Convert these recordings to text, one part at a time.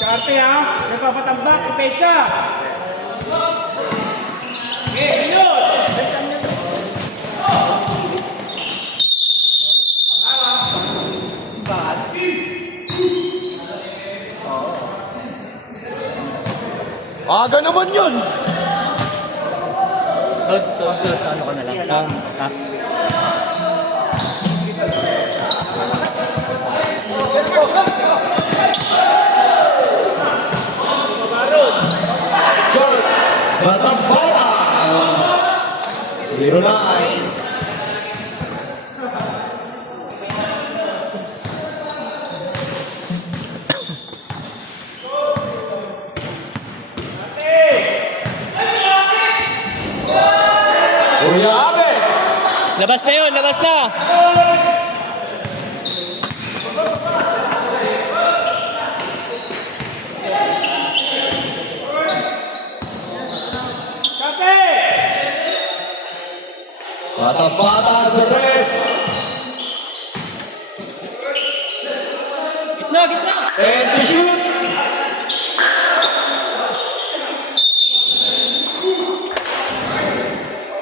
Karte ha, nagpapatambak, ipetsa. Okay, yun. Sibahan. Aga naman yun! Ano ko na lang? Batang bata! 0-9. Kuya Abe! Labas na yun, labas na! Karte! Batang bata sa tres! Gitna, gitna! And to shoot!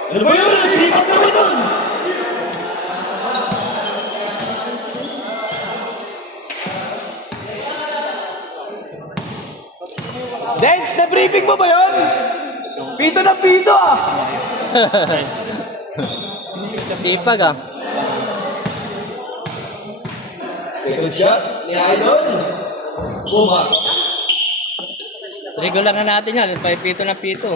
Ano ba yun? Silipat naman nun! Dance, na-briefing mo ba yun? Pito na pito ah! Sipag ah. Second shot ni Idol. Pumasok. Regular na natin yan. Pito na pito.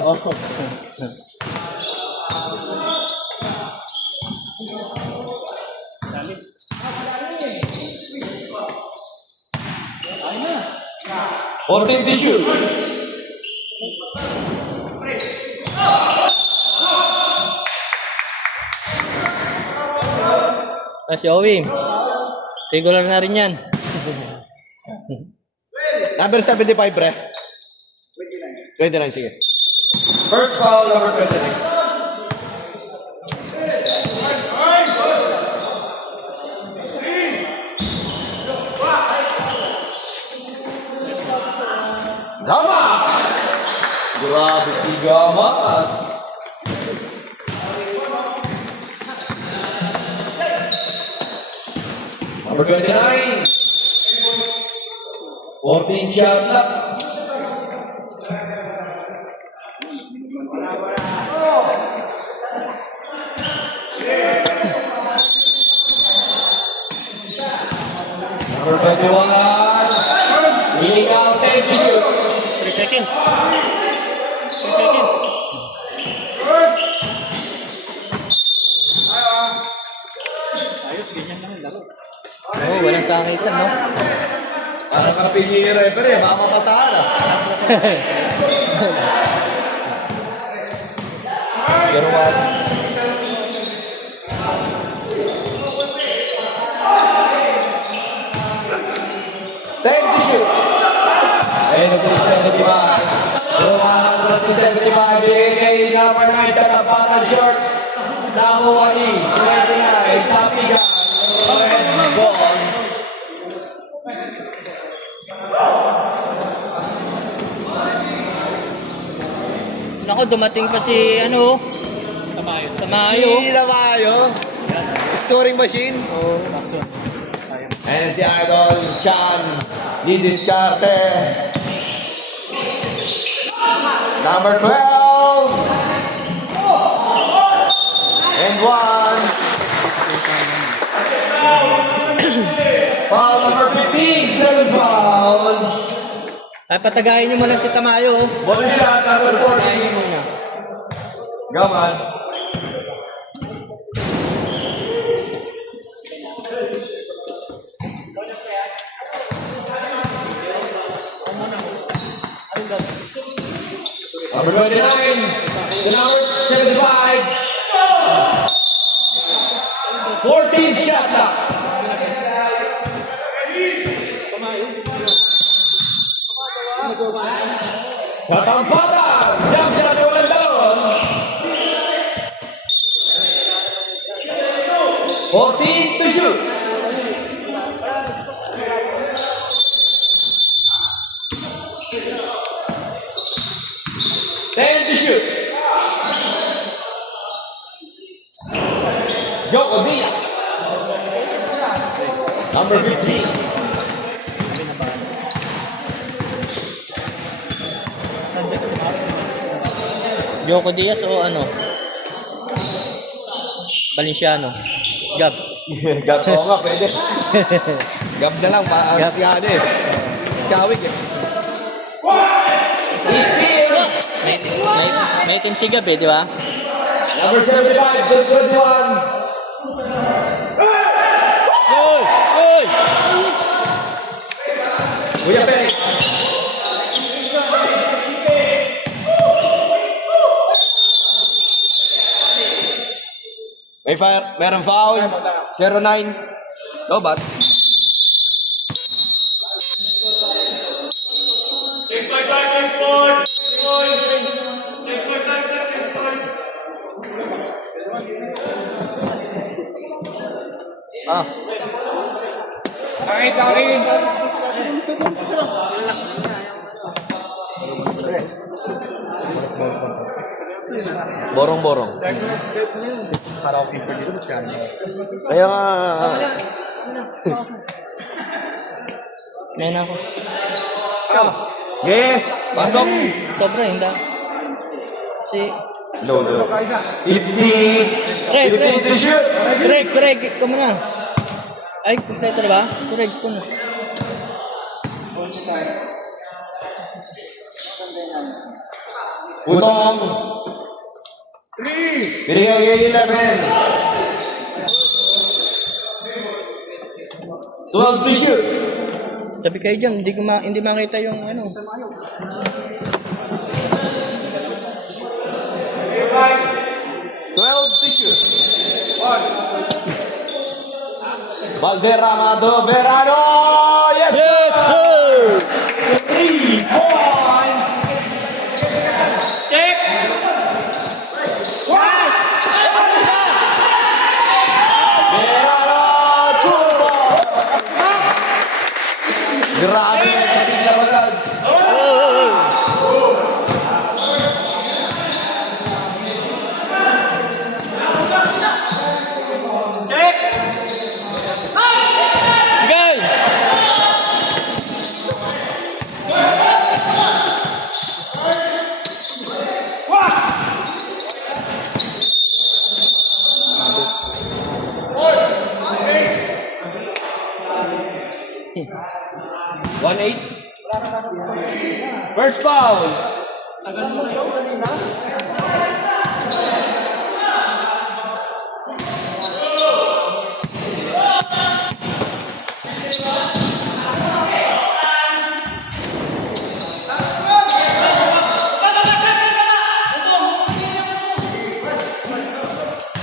Fourteen to shoot. Si Owi. Regular na rin yan. Number 75, pre. 29, sige. First foul, number 29. Gama! Grabe si Gama. Number 29. 14 shot lang. Number 21. Leading out 10 to shoot. 3 seconds. 3 seconds. Oh, walang sakitan, no? Parang kapili ni referee, baka mapasahan ah. 0-1. 10 to shoot. Ayun na si 75. Roman si 75. Bigay kay number 9 kataparan short. Nakuha ni 29. Tapigan. Red ball. Nako, dumating pa si ano? Tamayo. Tamayo. Si Tamayo. Scoring machine. Oh. Ayan si Idol Chan. Di diskarte. Number 12. And 1. Foul number 15. 7 foul. Ay, patagayin nyo muna si Tamayo. Ball shot number 14. Gaman. Number 29, the number 75, 14 shot clock. Katampatan, jump shot na walang dalon. 14 to shoot. Ten to shoot. Joko Diaz. Number 15. Joko Diaz o ano? Valenciano. Gab. Gab ko nga, pwede. Gab na lang, maas nga ano eh. Skawig eh. He's here! May team si Gab eh, di ba? Number 75, good 21. Oy! Oy! Kuya Felix. Meron foul. 09. Lobat. Ah. Borong-borong. Kaya nga. Meron ako. Yeah, pasok. Sobra, hindi. Si... Low. 50. Reg, 50 to shoot. Reg, come na. Ay, kompleto na ba? Reg, ko na. Putong. Binigay kay 11. 12 to shoot. Sabi kayo dyan, hindi makita yung ano. To shoot. Valderrama to Verano. Yes, sir. 3 points. Check! Verano, turbo. Grabe yung kasing labanan. Check! Miguel! One eight. First foul.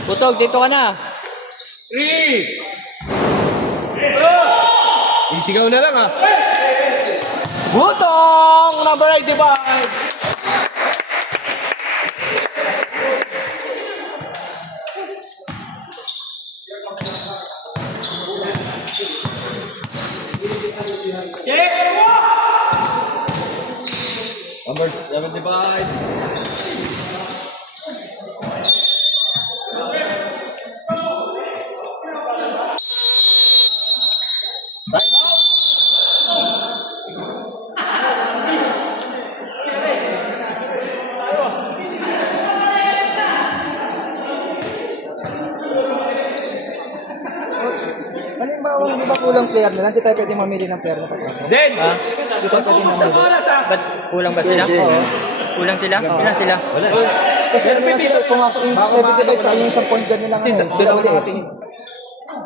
Putog, dito ka na. 3. Isigaw na lang ah. Butong! Number 85. Check! Number 75. Halimbawa, di ba kulang player nila? Hindi tayo pwede mamili ng player na papasok. Dance! Ha? Hindi tayo pwede mamili. Ba't kulang ba sila? Oo. Kulang sila? Ilan sila? Kasi ano nila sila, pumasok yung 75 sa kanya yung isang point guard nila ngayon. Sila uli eh.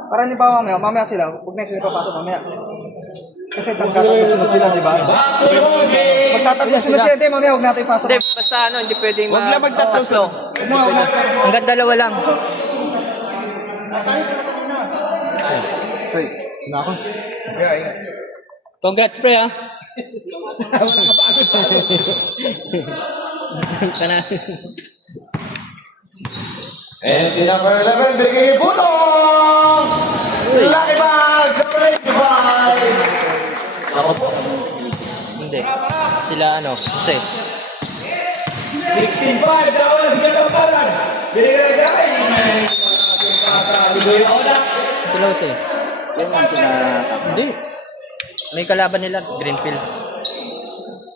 Para halimbawa mamaya sila, huwag na sila papasok mamaya. Kasi magtatatlo-sunod sila, di ba? Magtatatlo-sunod sila, hindi, mamaya huwag natin ipasok. Hindi, basta ano, hindi pwedeng Huwag lang magtatlo. Huwag mo, huwag na. Hanggang dalawa lang. Hey, na ako. Congrats, pre, ha? Kana. And si number 11, binigay kay Putong! Lucky Box, number 85. Ako po. Hindi. Sila ano, kasi. 16-5, nawala si Katamparan. Binigay na kay sa Bigoy Oda. Sila kasi. Yung ang Hindi. May kalaban nila, Greenfields.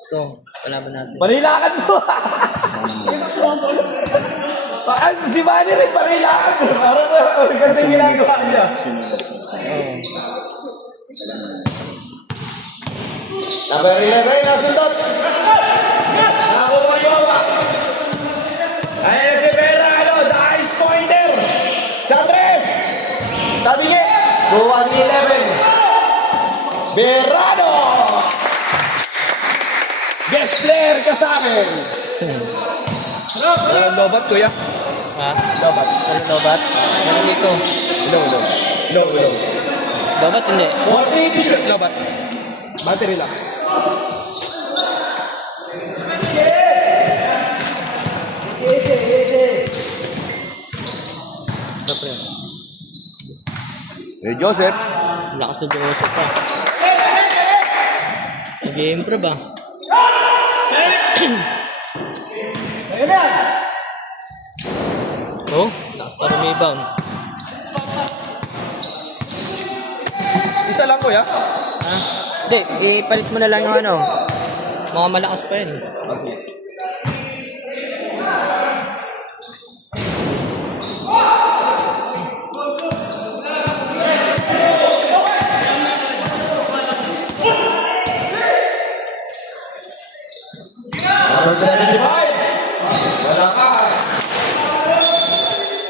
Ito, kalaban natin. Panilakan mo. Si Manny rin panilakan mo. Parang kasi ginagawa niya. Number 11 na sundot. Nakuha yung bawa. Ayan si Verano, the ice pointer. Sa 3. Tabi niya. Buwan ni 11. Verano. Guest player ka sa akin. Walang lobat, kuya. Ha? Lobat. Walang lobat? Walang dito. Low. Lobat, hindi. 40 shoot. Lobat. Battery lang. Siyempre. Joseph. Lakas na Joseph pa. Nag-i-improve ba? Oh, lakas pa rebound. Sisa lang ko ya. Ha? Hindi, ipalit mo na lang yung ano. Mga malakas pa yun. Number 75. Wala pa.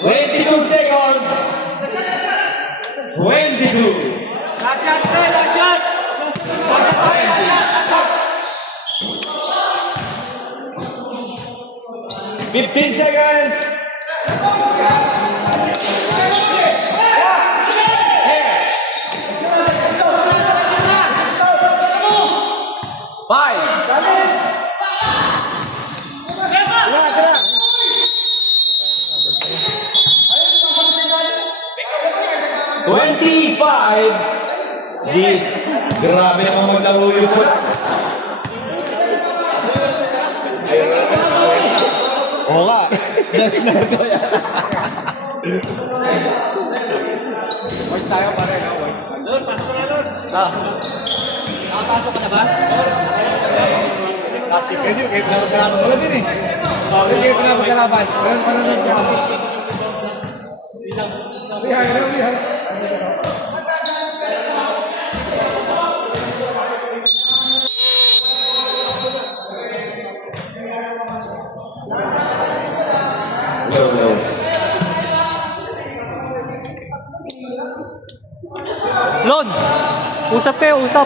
22 seconds. 22. Last shot, pre, last shot. Last shot, pre, last shot, last shot. 15 seconds. Five. 25. Di. Grabe naman maglaro yung po. Oo nga. Last na ko yan. White tayo pare, no? White. Doon, pasok na doon. Nakapasok ka na ba? Plastic. Pwede yun, kahit na magkalaban. Wala din eh. Pwede kahit na magkalaban. Wala pa naman niya. Lihay. Lon! Usap kayo, usap.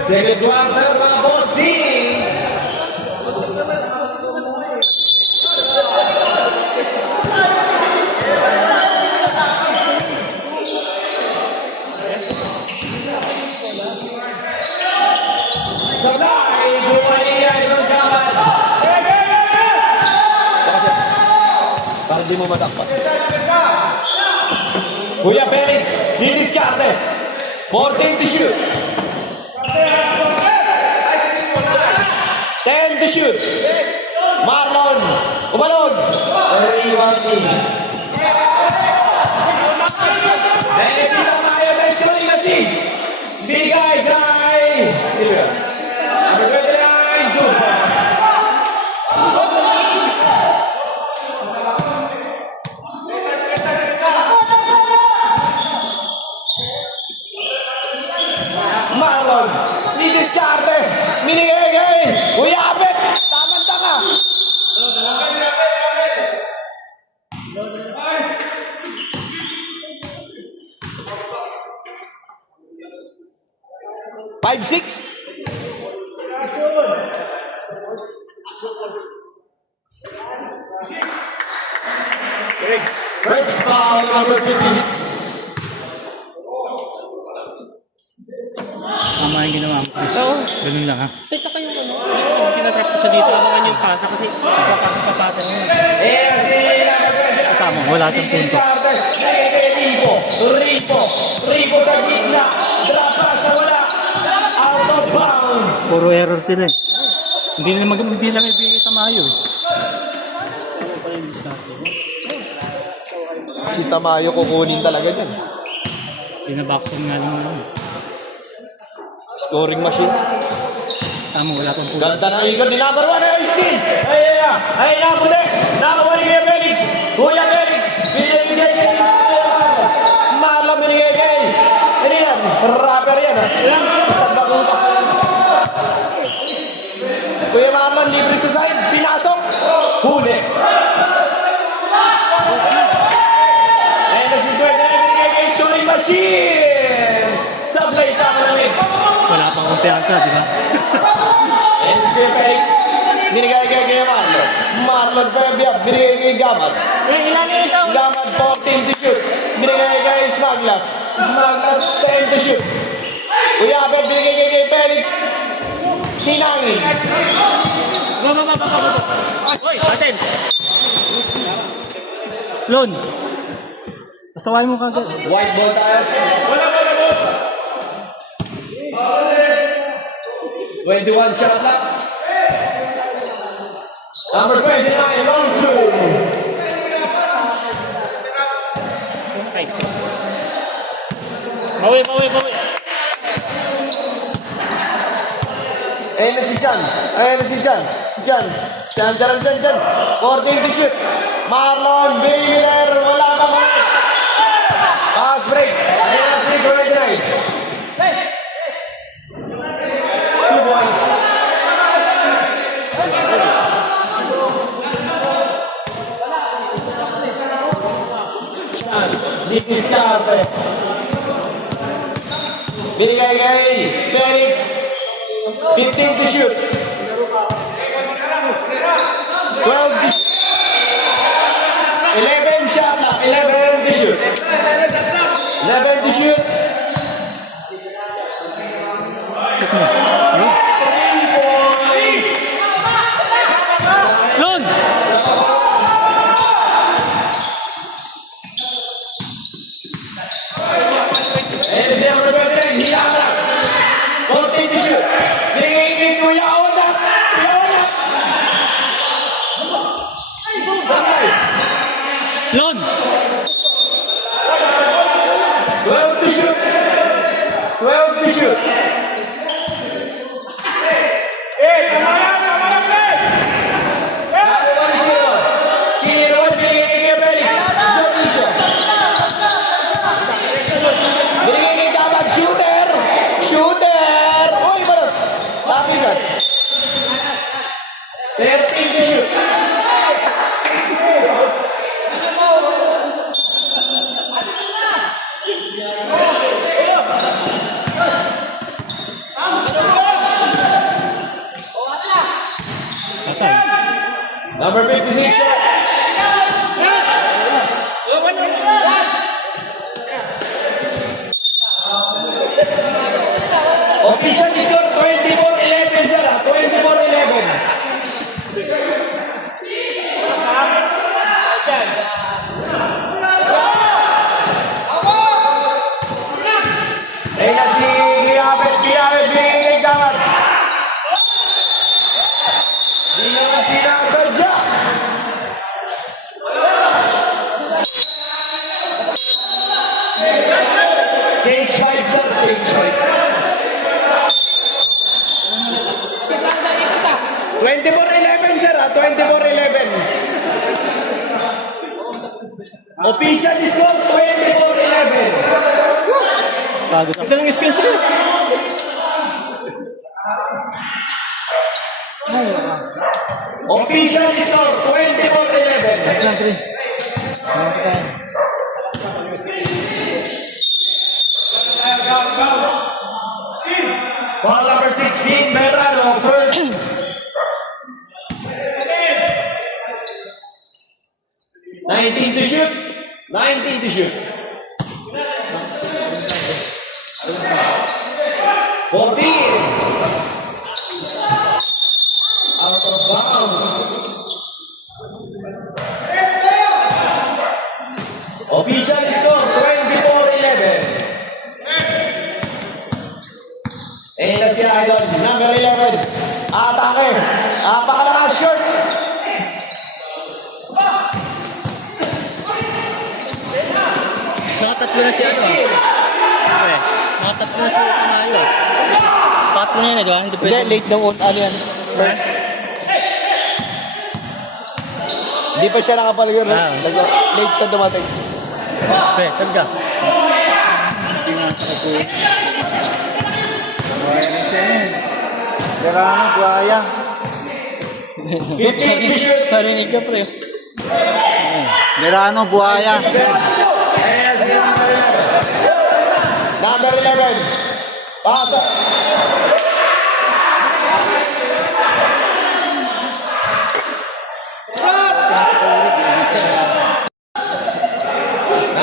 Second quarter, mga bossing. Sabay, bumalik yan ng kaban. Para di mo matakpat. Kuya Felix, didiskarte. 14 to shoot. 10 to shoot. Marlon, umalon. 31. Dahil sila tayo, best friend kasi. Bigay kay. Sino yan? Number 29, Dupas. Marlon, didiskarte. Minigay kay Kuya Abet. Tamang-tanga. Five, six. First foul, number 56. Tama yung ginawa mo. No. Ganun lang ha. Ito kayo ano. Tinatrap ko siya dito. Abangan yung pasa kasi papasa mo. Tama, wala siyang punto. Ripo sa gitna. Drop pass na wala. Out of bounds. Puro error sila eh. Hindi lang ibigay Tamayo eh. Si Tamayo kukunin talaga dyan. Binabackstone nga lang naman. Scoring machine. Tama, wala pang punto. Ganda ng ikot ni number 1 ay Austin. Ay, nabuti. Nakawali kay Felix. Kuya Felix. Binigay kay Marlon, binigay kay. Ano yan? Rapper yan. Isang baguta. Kuya Marlon, libre sa side. Pinasok. Huli. Ayun na si Jordan. Binigay kay Scoring Machine. Sablay tama namin. Wala pang kumpiyansa, di ba? And si Kuya Felix. Binigay kay Marlon. Marlon Pebia. Binigay kay Gamad. Gamad 14 to shoot. Binigay kay Smaglas. Smaglas 10 to shoot. Kuya Abel binigay kay Felix. Hinangin. Hoy, atin! Lon! Pasaway mo kagad. White ball tayo. 21 shot lang. Number 29, round 2. Bawi. Ayun na si Jan. Jan. 14 to shoot. Marlon, Miller, wala pa man. Pass break. Ayun na si 29. 2 points. Diskarte. Binigay kay Felix. 15 to shoot. 12 to shoot. 11 shot lang. 11 to shoot. 11 to shoot. 3 points. Lon! And the number 29, Hilamas. 14 to shoot. Binigay kay Kuya Oda. Sakay. Lon! 12 to shoot. 12 to shoot. Number 1 zero. Zero, binigay kay Felix. Jonisha. Binigay kay Gamad. Shooter. Uy, balot. Happy ka. 13 to shoot. Patay. Number 56 shot. Official score 24-11 sir. 24-11. Ayun na si Giabet binigay kay Gamad. Di naman sinasadya. Change fight, sir. Change fight. 24-11, sir. 24-11. Official score 24-11. Pagod. Ito ng skills yun. Official score 24-11. Lang, pre. Foul number 16, Merano, first. Nineteen to shoot. 19 to shoot. 14. Official score, 24-11. Ayun na siya, idol. Number 11. Atake. Pakalakas short. Nakatatlo na si ano. Okay. Nakatatlo na si Tamayo. Tatlo na yun, di ba? Hindi Hindi, pwede. late daw ano yan. First. Hindi pa siya nakapaligyan. Late siya dumating. Okay, talaga. Verano, buhaya. 15 to shoot. Narinig ka, pre. Verano, buhaya. Ayan si number 11. Number 11. Pasa.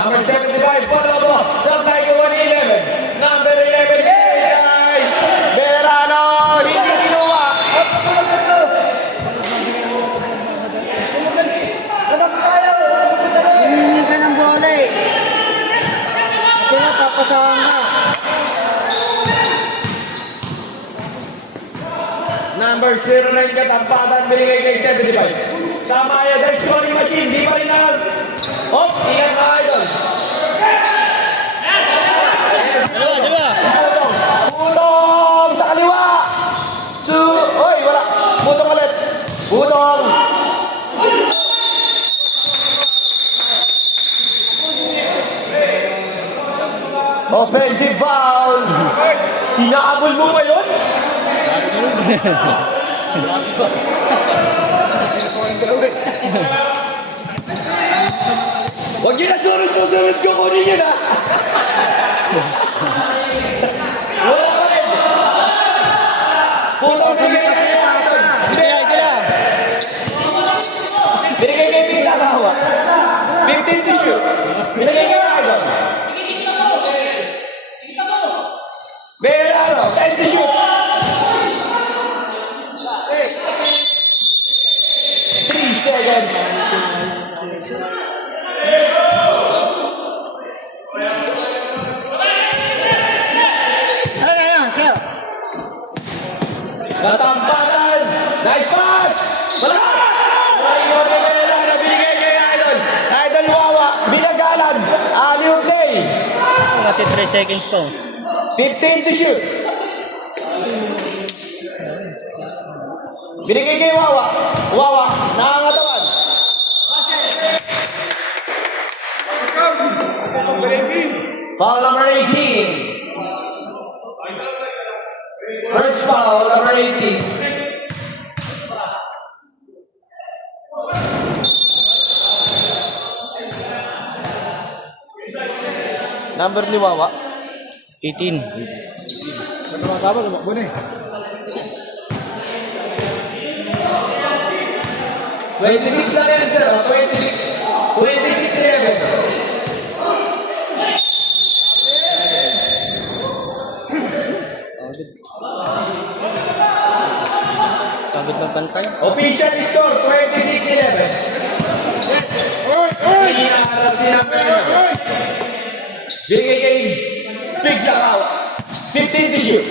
Number 75, follow mo. Supply ko 111. Number 11, Kay Verano. Hindi kinuha. Hindi ka ng bola eh. Kaya papasahan ka. Number 09 katampatan binigay kay 75. Tama yan, dahil scoring machine, di pa rin na. Oh, ingat na idol. Di ba? Putong. Putong sa kaliwa. Oy, wala. Putong ulit. Putong. Offensive foul. Hinahabol mo ba yun? Huwag yun na sunod ko kunin yun ha. Wala pa rin. Putong binigay na kaya. Isa lang. Binigay kay Pita Kahawa. 15 to shoot. Binigay kay Idol. Berano, 10 to shoot. 3 seconds. Ayan, sir. Natampatan. Nice pass. Malakas. Naiwan ni Bella na binigay kay Idol. Idol Wawa. Binagalan. Aliw Day. Nati 3 seconds ko. 15 to shoot. Binigay kay Wawa. Wawa. Nangangatawan. Foul number 18. First foul number 18. Number ni Wawa. 18. Tumatawag, tumakbo na eh. 26 na rin, sir. 26. 26-11. Pagod magpantay. Official score, 26-11. Hinaharap si number 11. Binigay kay Big Lakaw. 15 to shoot.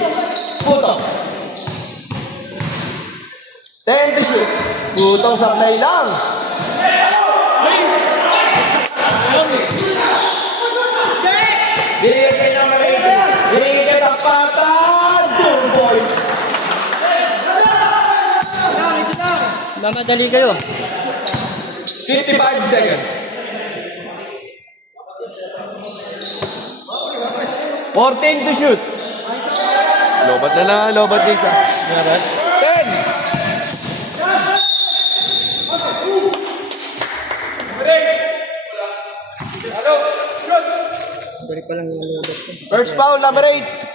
Putong. 10 to shoot. Putong sablay lang. Binigay kay number 18. Binigay kay Tapatan. 2 points. Mamadali kayo. 55 seconds. 14 to shoot. Lobat na lang, lobat na isa. 10. Balik pa lang yung lulot ko. First foul, number 8.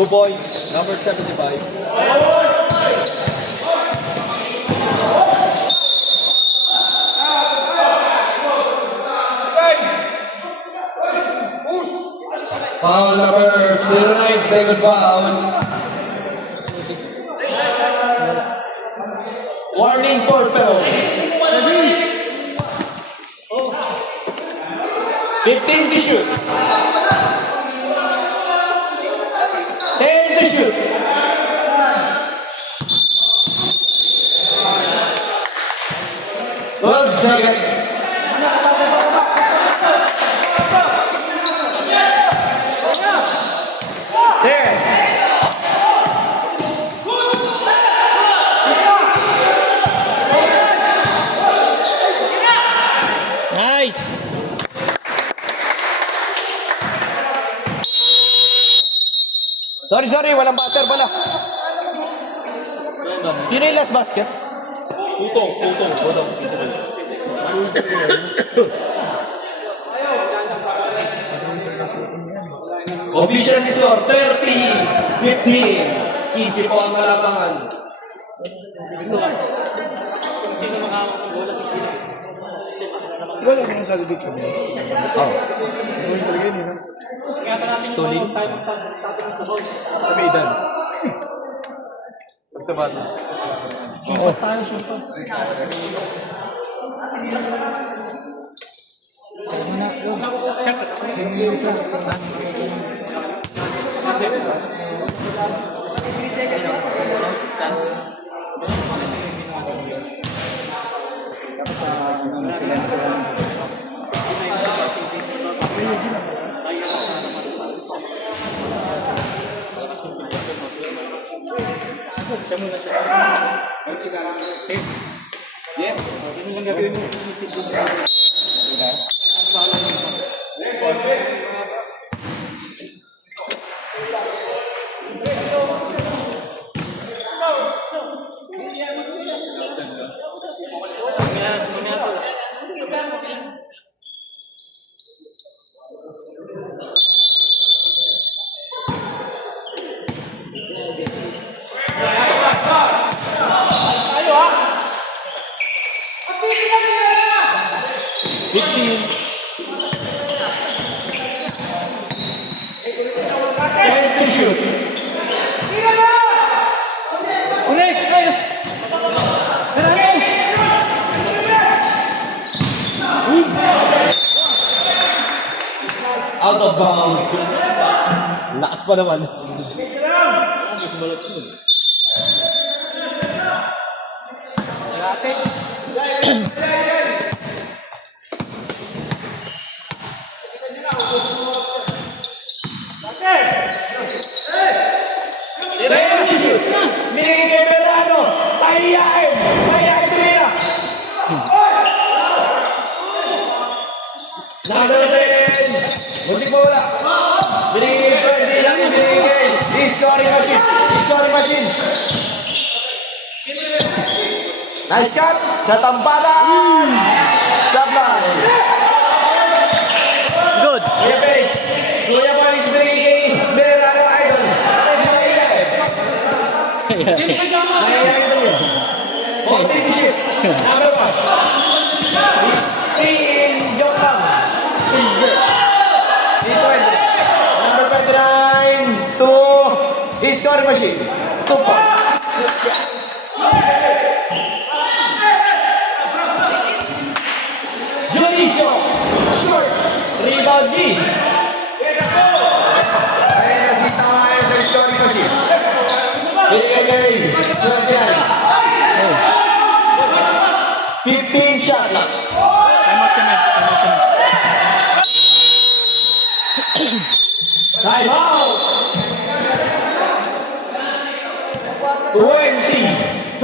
2 points, number 75. Foul number 09, second foul. Warning for foul. 15 to shoot. 10 to shoot. Seconds. There. Nice! Sorry, walang buzzer pala. Sino yung last basket? Putong. Official score, 30-15. 15 po ang kalabangan. Sino makahawak ng bola? Ikaw lang yung sabi dito. Gawin talaga yun, no? Kaya maraming tulin tayo sa ball. Kami idan. Pagsabat. Shoot tayo, shoot pass. Out of bounds. Lakas pa naman. Ready to shoot. Binigay kay Belano. Ayain tumira. Number 10. Buti po wala. Binigay kay Ferdinand. Binigay kay scoring machine. Nice cut. Katampadan. Supply. Good! Kuya Felix. Kuya Felix binigay kay Belano Idol. Ayain tumira. 40 to shoot. Number 1. Stay in joke lang. Number 29 to his scoring machine. 2 points. Junicio, short, rebound D. Ayan na si Tamayan sa scoring machine. Binigay 15 shot lang. Time out kami. Time out! 20-13.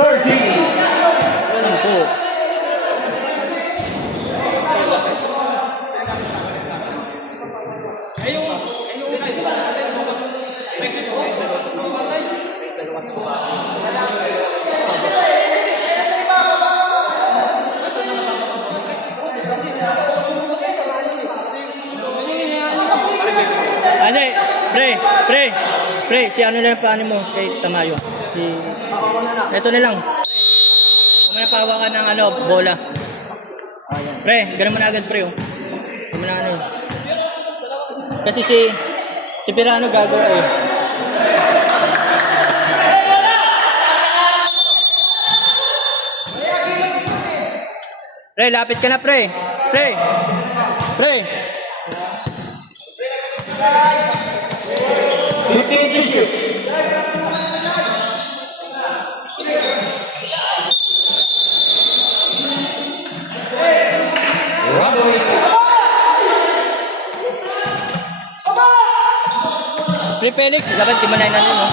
Pre. Pre, si ano na lang paano mo kay Tamayo? Si... Ito na lang. Huwag mo na pahawakan ng ano, bola. Pre, ganun mo na agad pre oh. Huwag mo na ano. Kasi si Pirano gagawa eh. Pre, lapit ka na pre. Pre. Pre. 15 to shoot. Runway. Pre Felix, dapat di manay na nun oh.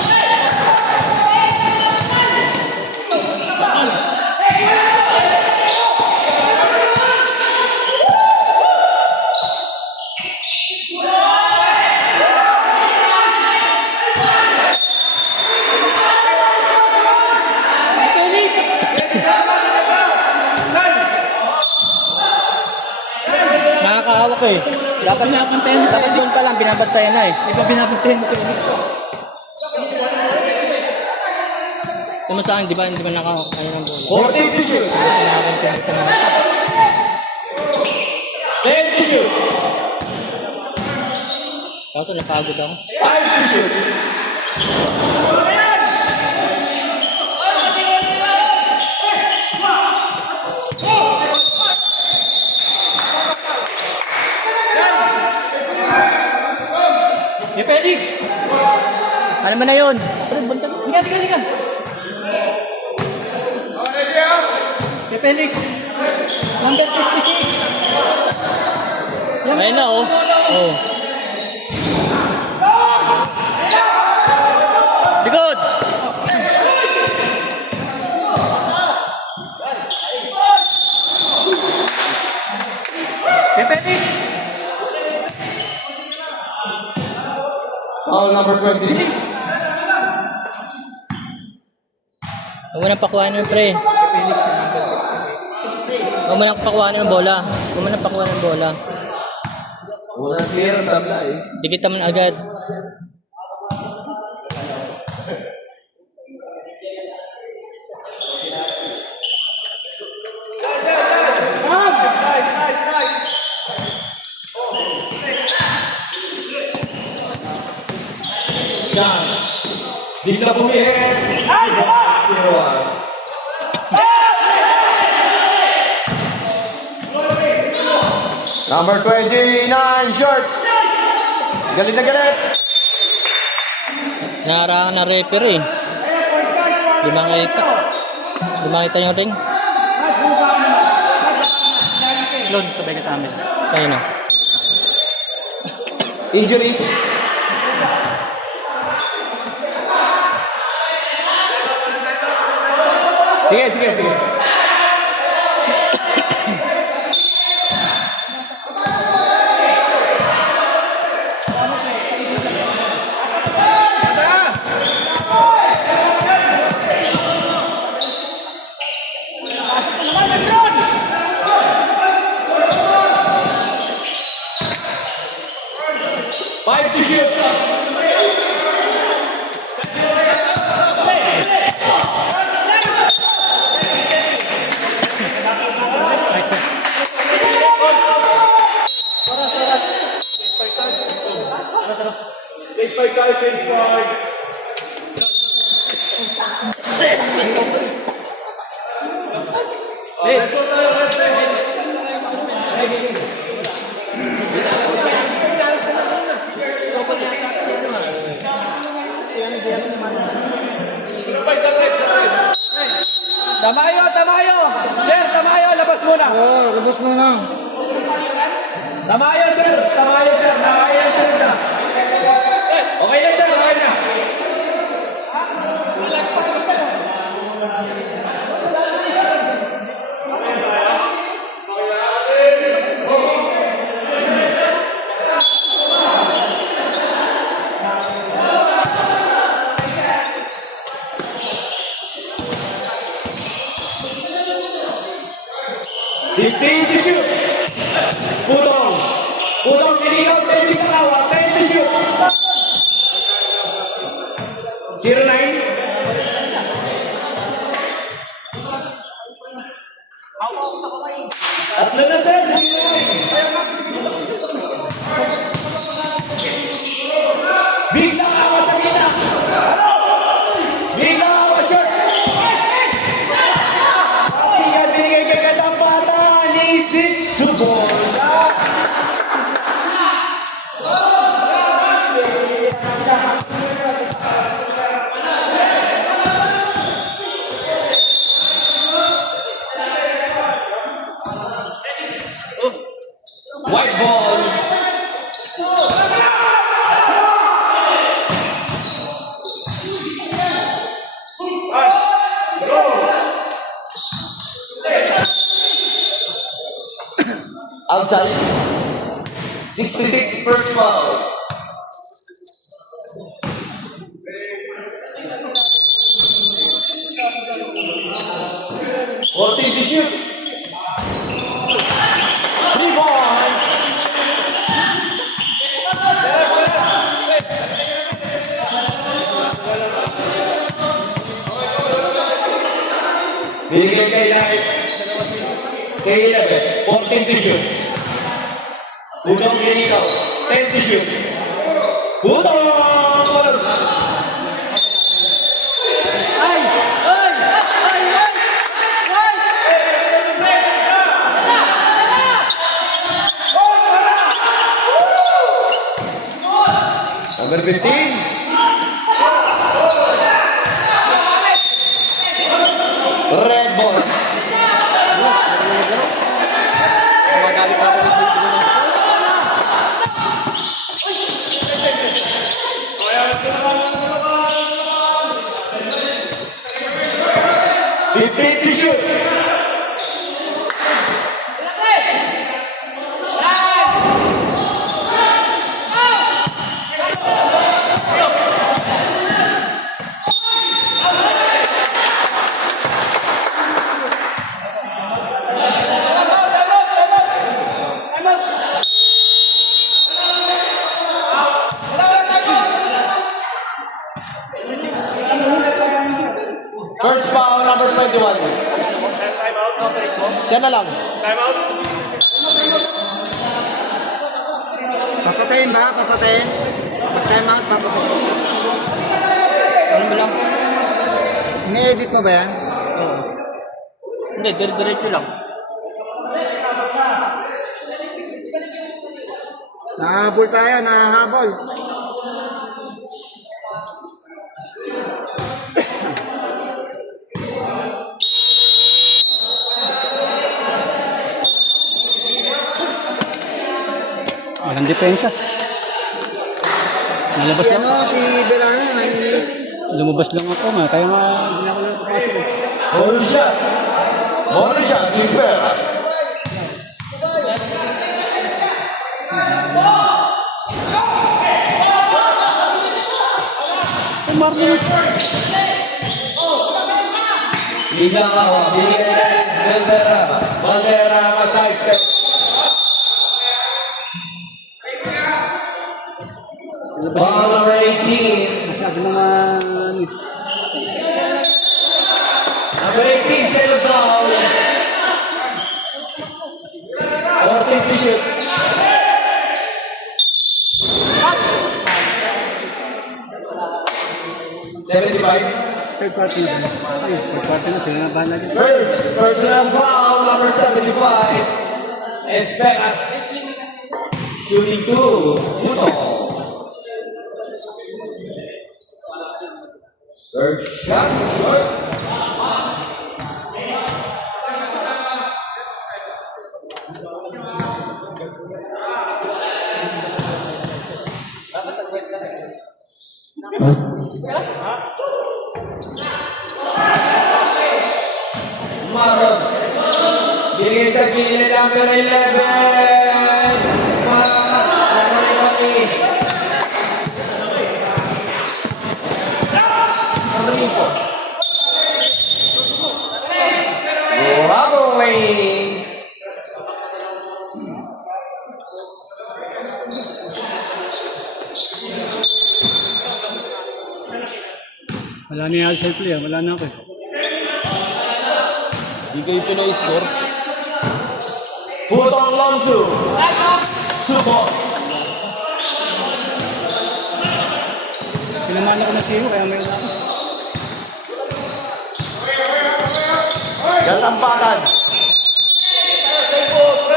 Nakakahawak eh. Dapat doon pa lang, binabantayan na eh. Di ba binabantayan mo Felix? Ito sa akin, di ba hindi ba nakahawak kayo ng bola? 14 to shoot. Binabantayan ko na. 10 to shoot. Kaso napagod ako. 5 to shoot. Hey Felix! Ano mo na yun? Pre, bunta mo. Liga! Hey Felix! Number 56! Ayun na oh. Oh. Good! Hey Felix! Foul number 26. Huwag mo nang pakuhaan ng pre. Huwag mo nang pakuhaan ng bola. Huwag mo nang pakuhaan ng bola. Walang clear sa eh. Dikita mo na agad. Yan. Di na pumihin. 0-1. Number 29, short. Galit na galit. Naharangan na referee. Di makita. Di makita yung ring. Lord, sabay ka sa amin. Tayo na. Injury. Sige. 5 to shoot. Tamayo! Sir, Tamayo, labas muna! Labas mo na. Tamayo, sir! Tamayo, sir! Okay na, sir! Okay na! to shoot. Putong, niligaw, 10 to shoot. White ball. Outside. 66 first foul. Fourteen to shoot. 3 points. Binigay kay Light. Kay 11. 14 to shoot. Budong Ginikaw. 10 to shoot. Budong! Ay! Ay! Ay! Ay! Number 15. Red ball. Magalit pa ako ng Fifteen to shoot. First foul, number 21. Siya na lang. Papatayin ba? Papatayin? Time out, papatayin. Ano mo lang? Ini-edit mo ba yan? Hindi, diretso lang. Nahabol tayo, nahabol. Walang depensa. Nalabas Si ano, si Berano, nanginginig. Lumabas lang ako nga, kaya nga hindi na ako lang papasok eh. Bonus shot. Bonus shot, Disperas. Biglang ako, binigay kay Valderrama. Valderrama side step. Ball number 18. Masyado naman. Number 18, set foul. 14 to shoot. Third party na. Ay, third party na. Sila na bahala dyan. First personal foul, number 75. Esperas. Shooting 2. Puto. First shot, short. Maron. Binigay sa gilid number 11. Mas number 8. Wobbling. Wala na yung outside player. Wala na ako eh. Di kayo pinay-score. Putong Lonzo. Support. Pinamana ko na zero kaya mayroon ako. Gatampakan.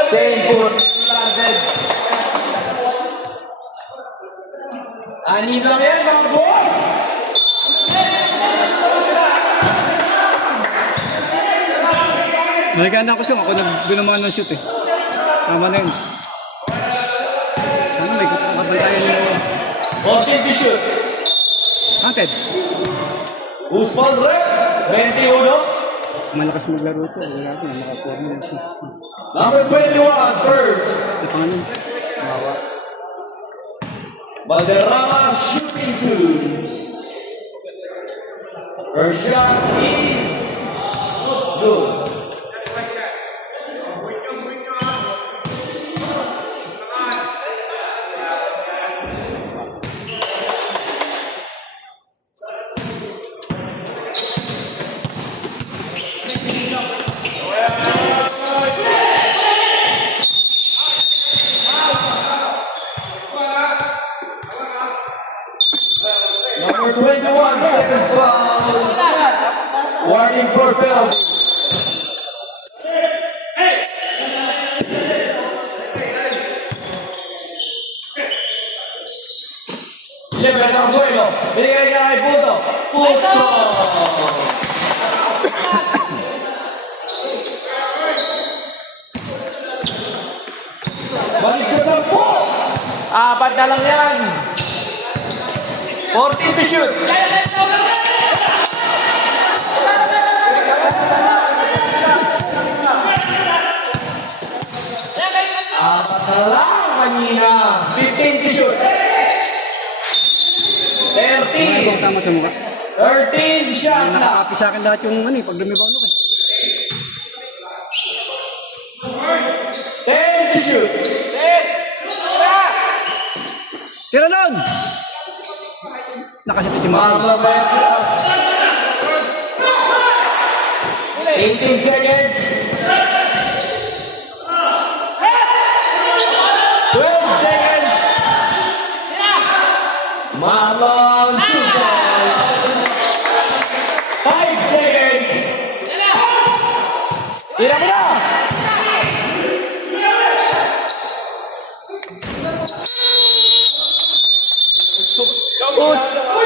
Same put. Anim lang yan, mga boss! Nagana ako siya. Ako naman ng shoot eh. Tama na yun. Ano, may kabantayan mo. 14 to shoot. Counted. Usman Rep, 21. Malakas maglaro ito. Wala ko na nakaporma. Number 21, first. Ito pa nga nun. Mawa. Valderrama shooting 2. First shot is good. Number 21, second foul. Warning for penalty. Libre ng duelo. Binigay niya kay Puto. Puto! Balik sa 10. Apat na lang yan. 14 to shoot. Apat na lang kanina. 15 to shoot. 13. Tama sa mukha. 13 shot na. Nakakapi sa akin lahat yung ano, pag lumibaw ko eh. 10 to shoot. Tira nun! Nakasiti si Marco. Mama Beto. 18 seconds. 12 seconds. Mama 2 points. 5 seconds. Tira mo na.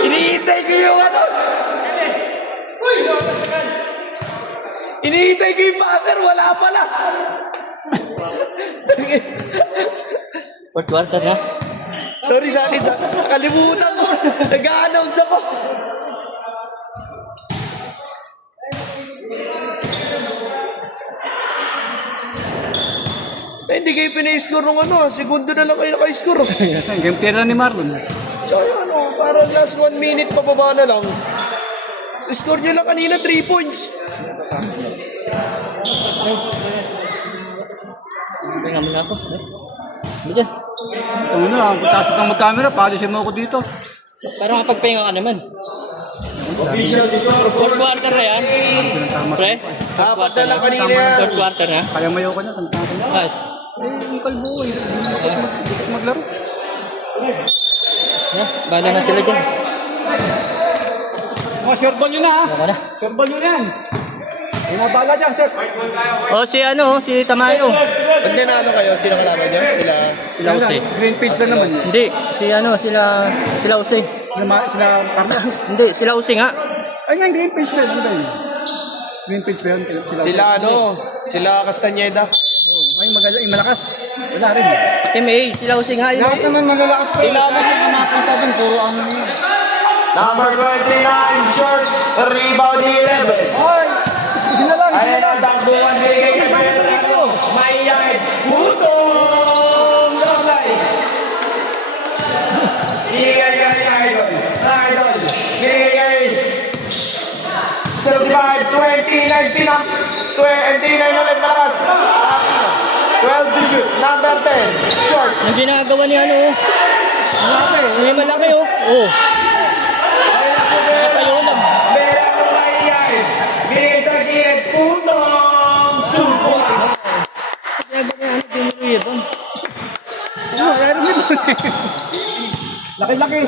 Iniintay ko yung ano. Iniintay ko yung passer, wala pala. Fourth quarter na. Sorry sa akin, nakalimutan ko. Nag-a-announce ako. Hindi kayo pinay-score ng ano, segundo na lang kayo naka-score. Game tira ni Marlon. Tsaka ano, parang last 1 minute pababa na lang. Score nyo lang kanina 3 points. Tingnan mo na ako. Ano dyan? Ito na, taas kang mag-camera, palisin mo ako dito. Parang kapagpahinga ka naman. Official score Fourth quarter na yan. Tama. Pre? Apat na lang kanina yan. Fourth quarter na. Kaya mayaw ka na, tama ka na. Bakit? Yung kalbo, hindi ko maglaro. Bala na sila dyan. Mga short ball yun na ha. Baka na. Short ball yun yan. Yung mga bala dyan, short. O si ano, si Tamayo. Pag nanalo kayo, sino kalaban nyo? Sila Jose. Green page na naman yun. Hindi, si ano, sila Jose. Sila Carlo. Hindi, sila Jose nga. Ay nga, green page na yun. Ano ba yun? Green page ba yun? Sila ano? Sila Castañeda. Ay, yung malakas. Wala rin. Team A, sila Jose nga yun. Lahat naman malalakas pa. Kailangan yung mapunta dun, puro ano yun. Number 29, short, rebound 11. Ay! Sige na lang. Ayan ang takbuhan bigay kay Pedro. Mayay, putong sabay. Bigay kay Idol. Idol. Bigay kay 75, 29 pinang. 29 ulit lakas. 12 to shoot. Number 10, short. Yung ginagawa ni ano, oh. Yung malaki, oh. Oh. Ayan ang super. Kayo, Meron ang Mayay. Bigay sa gilid, putong 2 points. ginagawa ni ano, Junior Yedon. Ano, meron yun. Laki-laki.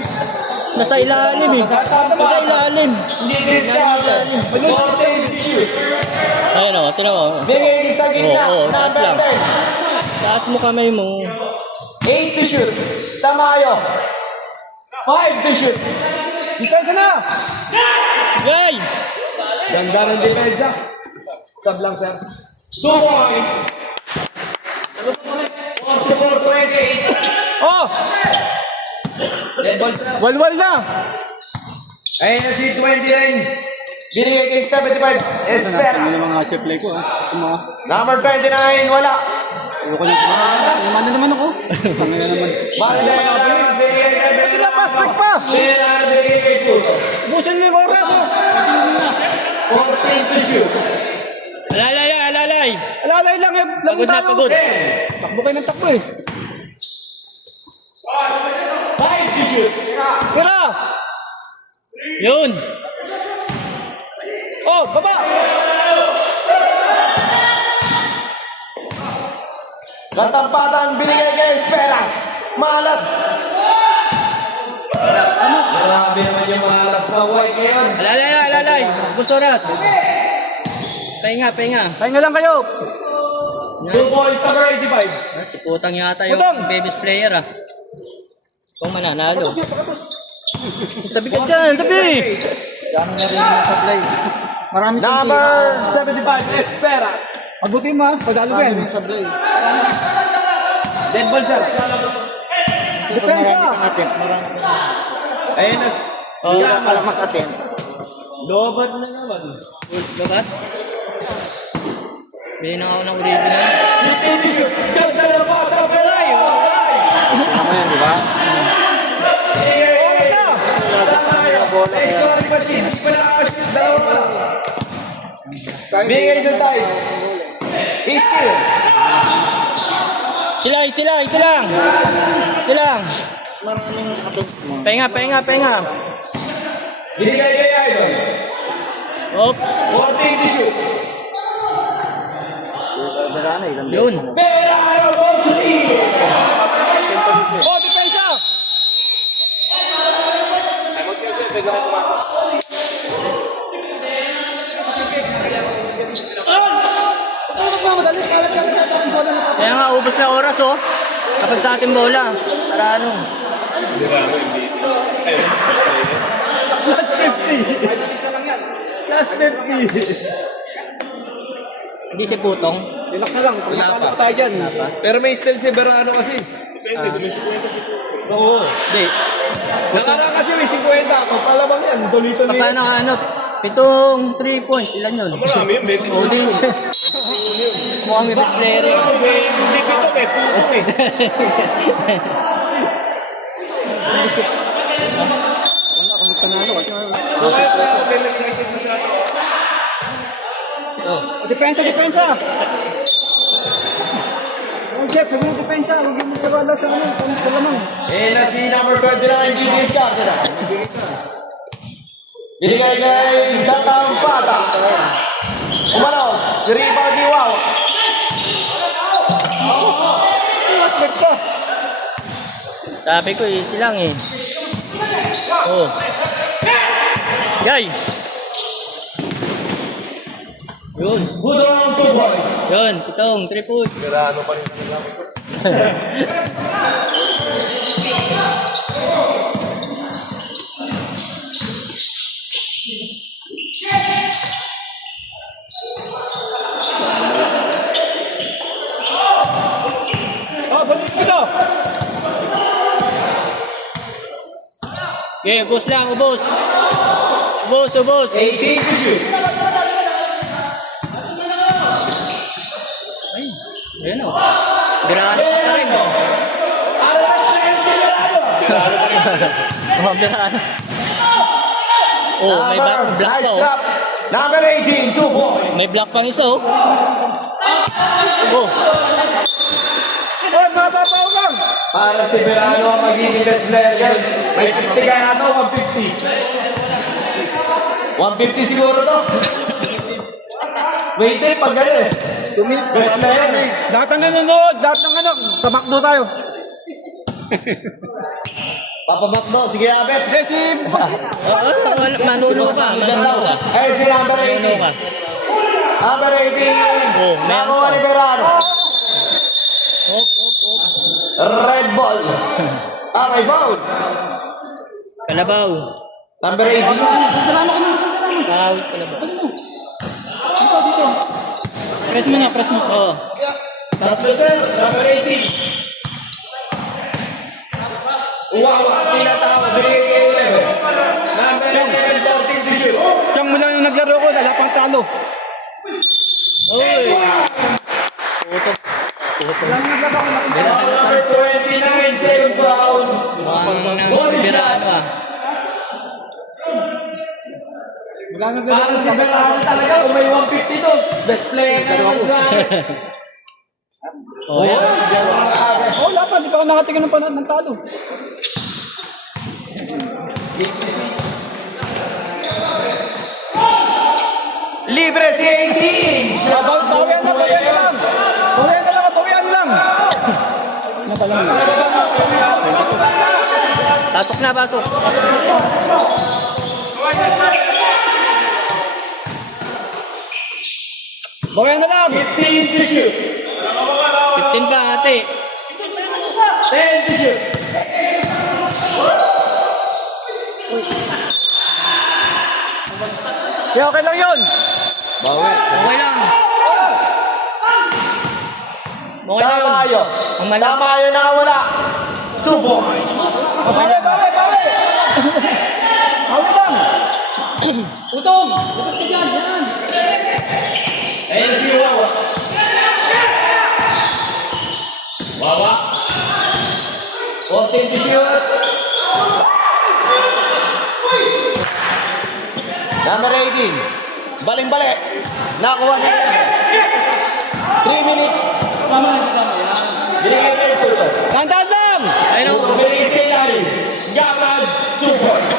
Nasa ilalim, eh. Nasa ilalim. Hindi discounted. 14 to shoot. Ayan, oh. Tinawa, oh. Bigay sa gitna. Oo, taas Number lang. 10. Taas mo kamay mo. 8 to shoot. Tamayo. 5 to shoot. Depensa na! Gay! Ganda ng depensa. Sab lang, sir. 2 points. 44-28. Dead ball. Walwal na. Ayun na si 29. Binigay kay 75. Esperas. mga supply ko, Number 29, wala. Ayoko na naman naman ako. Pangaya naman. Malaya, binigay kay Bernardo. Paspag pa. Bernardo, binigay kay Puto. Busin mo yung oras, 14 to shoot. Alalay. Alalay lang eh. Pagod na, pagod. Takbo kayo ng takbo eh. 5 to shoot. Tira! Yun. Oh, baba! Katampatan, binigay kay Esperas. Malas. Grabe naman yung malas na white ngayon. Alalay. Ubus oras. Pahinga. Pahinga lang kayo. 2 points sa 85. Ah, si Putang yata yung Putang! baby's player ah. Kung mananalo. Tabi ka dyan, tabi! Dami na rin yung supply. Marami siyang Number 75, Esperas. Abutin mo, padalo ka Marami yan. yung supply. Dead ball, sir. Pag marami kang attempt, marami kang Ayun na. Oh, para mag-attempt. Lobat na naman. Bagat? Bili na ako ng original. Ganda na pa sa Pelay. Tama yan, di ba? Extra machine. Dalawa. Bigay sa side. Iski. Silang! Maraming attempt mo. Pahinga! Binigay kay Idol. Oops! 14 to shoot. Darana, ilang Yun! Pera ayaw 43. Oh, depensa! Madali, kalat ang bola na Kaya nga, ubos na oras oh. Kapag sa ating bola. Para ano? Plus 50. Plus 50. Hindi si Putong. Relax na lang, pag nakano pa tayo dyan. Pero may still si Verano kasi. Depende, kung may 50 si Oo. Hindi. Nakaraan kasi may 50 ako. Palamang yan. Tuloy-tuloy. Paano ka ano? 7 3 points. Ilan yun? Marami yun, 20. O din siya. Mukhang may best player eh. Hindi pito, may putong eh. Wala kung magpanalo kasi. Depensa! Oh, Jeff, huwag mo depensa. Huwag mo magkawala sa ano. Kung lamang. Eh, na si number 29, Gigi Escarte na. Binigay kay Datang Pata. Umalaw, rebound ni Wow. Sabi ko, easy lang eh. Oh. Yay! Yun. Budong 2 points. Yun. Pitong. 3 points. Verano pa rin ang gamit ko. Oh, balik dito! Okay, ubos lang. Ubos. 18 to shoot. Ay. Ayan o. Biraan pa rin. Alas na yun si Verano. Oh, biraan. Oh, may black Nice pa oh. drop. Number 18, 2 points. May black pang isa oh. Oh. Oh, mababaw lang! Para si Verano ang magiging best player yan. May 50 kaya ito, 150. 150 siguro to. Wait eh, pag gano'n eh. 2 minutes. Best player eh. Lahat ng nanonood, lahat ng ano, sa McDo tayo. Papamakdo, sige Abet. Eh, si... Manuno ka. Diyan daw. Eh, si number 18. Number 18. Oh, meron Nakuha pa. ni Verano. Op. Red ball. May foul. Kalabaw. Number 18. Foul. Kalabaw. Press mo na. Oh. Tatlo sir, number 18. Uwawa, tinatawag binigay kay 11. Number 11, 14 to shoot. Siyang mo lang yung naglaro ko, wala pang talo. Uy! Tutok. Tutok. Foul number 29, second foul. Mukhang nang ano ah. Wala naglaro Parang ko si sa Bernal talaga, kung may 150 to. Best player na naman sa akin. Oh, yan. Oh, wala pa, di pa ako nakatingin ng panahon ng talo. Libre si 18. Bawian na lang. Bawian lang. Pasok na, pasok. Bawian na lang. 15 to shoot. 15 pa, ate. 10 to shoot. Kaya okay lang yun. Okay lang. Okay lang Tama yun. yun. Ang malaki. Tama yun, nakawala. 2 points. Bawi. Bawi lang. Utong. Labas ka dyan. Yan. Ayun na si Wawa. Wawa. 14 to shoot. Number 18. Baling-balik. Nakuha niya. 3 minutes. Binigay niya ito. Tandaan lang. Ayun o. Binigay sa ilalim. Gabag. 2 points.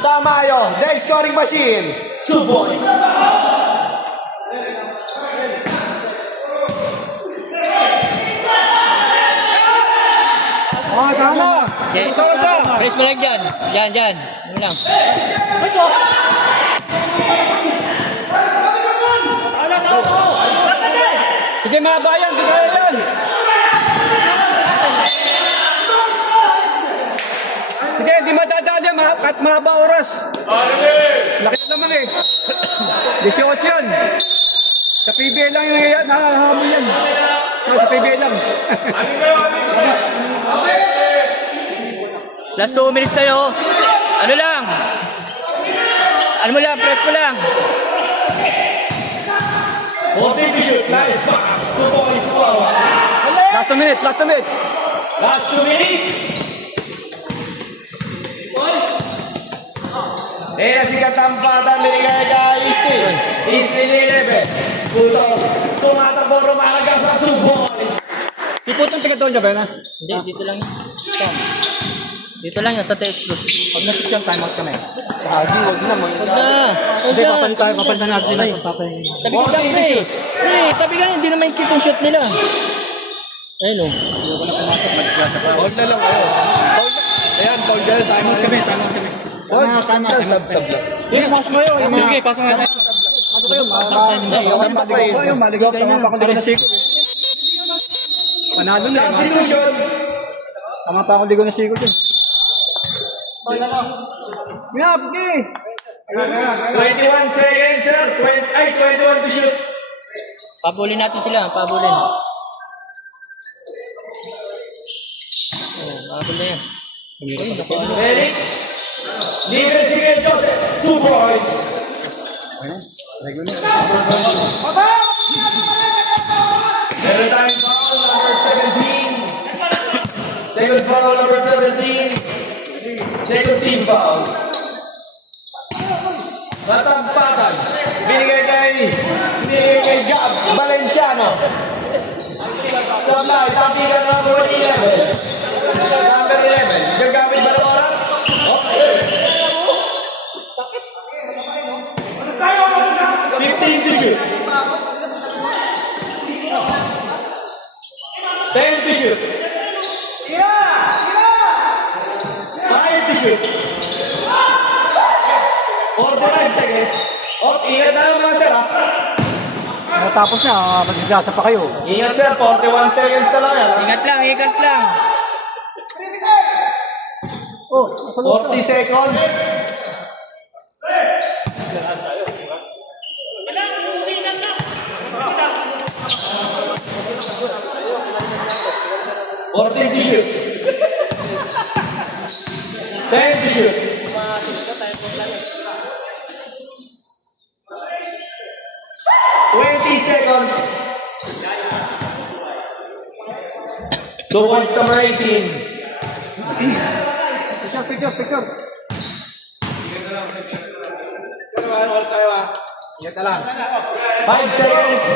Tama yun. The scoring machine. 2 points. Oh, tama. Okay. Ito na. Press mo lang dyan. Dyan. Yun lang. Sige, mahaba yan. Sige, yan. Sige, hindi madadali. Kahit mahaba oras. Laki na naman eh. 18 yan. Sa PBA lang yung nahahamon yan. Sa PBA lang. Last 2 minutes tayo. Ano lang? Ano mo lang? Press mo lang. 14 to shoot. Nice pass. 2 points. Wawa. Last 2 minutes. Last 2 minutes. Eh, si Katampatan binigay kay Eastin. Eastin 11. Puto. Tumatakbo rumalagang sa 2 points. Iputong taga doon, Jabe na. Hindi, dito lang yun. Dito lang yan sa textbook. Pag nasip yung time out kami. Lagi, wag na. Huwag na. Hindi, papalitan natin sila. Tabi ka lang, pre. Pre, tabi ka lang. Hindi naman kita yung shot nila. Ayun o. Foul na lang kayo. Ayan, foul dyan. Time out kami. Tama. Sab-sab lang. Sige, pasok mo yun. Sige, pasok nga tayo. Pasok kayo. Maligaw kayo nga. Baka hindi ko nasikot eh. Panalo na. Substitution. Tama pa ako hindi ko nasikot eh. Nga, Puki! 21 seconds, sir. 21 to shoot. Pabulin natin sila. Pabulin. Pabulin na yan. Felix. Libre si Gil Joseph. 2 points. Meron tayong foul number 17. Second foul number 17. Second team foul. Matampatan. Binigay kay Gab Valenciano. Supply, tapigan number 11. Number 11. Gagamit ba ng oras? Okay. 15 to shoot. 10 to shoot. 5 to shoot. 45 seconds. Ingat na lang mga sir. Tapos na, magigasa pa kayo. Ingat sir, 41 seconds na lang yan. Ingat lang. 40 seconds. 14 to shoot. 10 to shoot. 20 seconds. 2 points number 18. Picture. Ingat na lang. 5 seconds.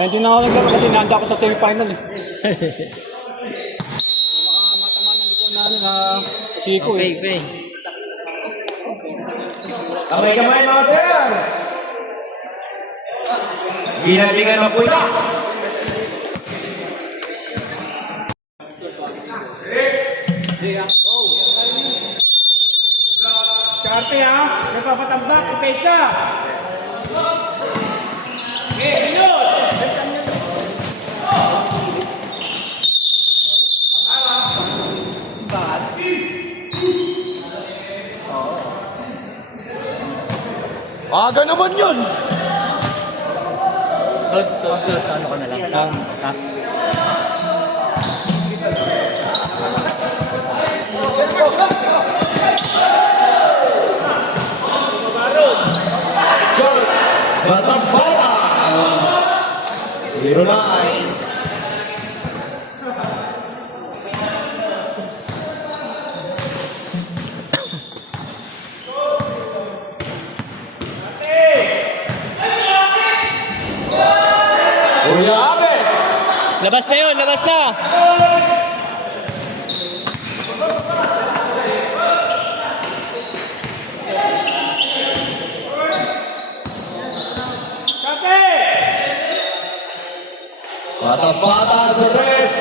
Eh, hindi na ako naglaro kasi nanda ako sa semifinal eh. Matama na ko na Chico Okay, eh. okay. Kamay-kamay mga sir. Ginatingan ng puta. Karte ha, nagpapatambak, ipesa. Okay, Aga naman yun! Ano ko na lang. Ha? Shot. Batang bata. 0-9. Kuya Abe. Labas na yun, labas na! Batang bata sa rest.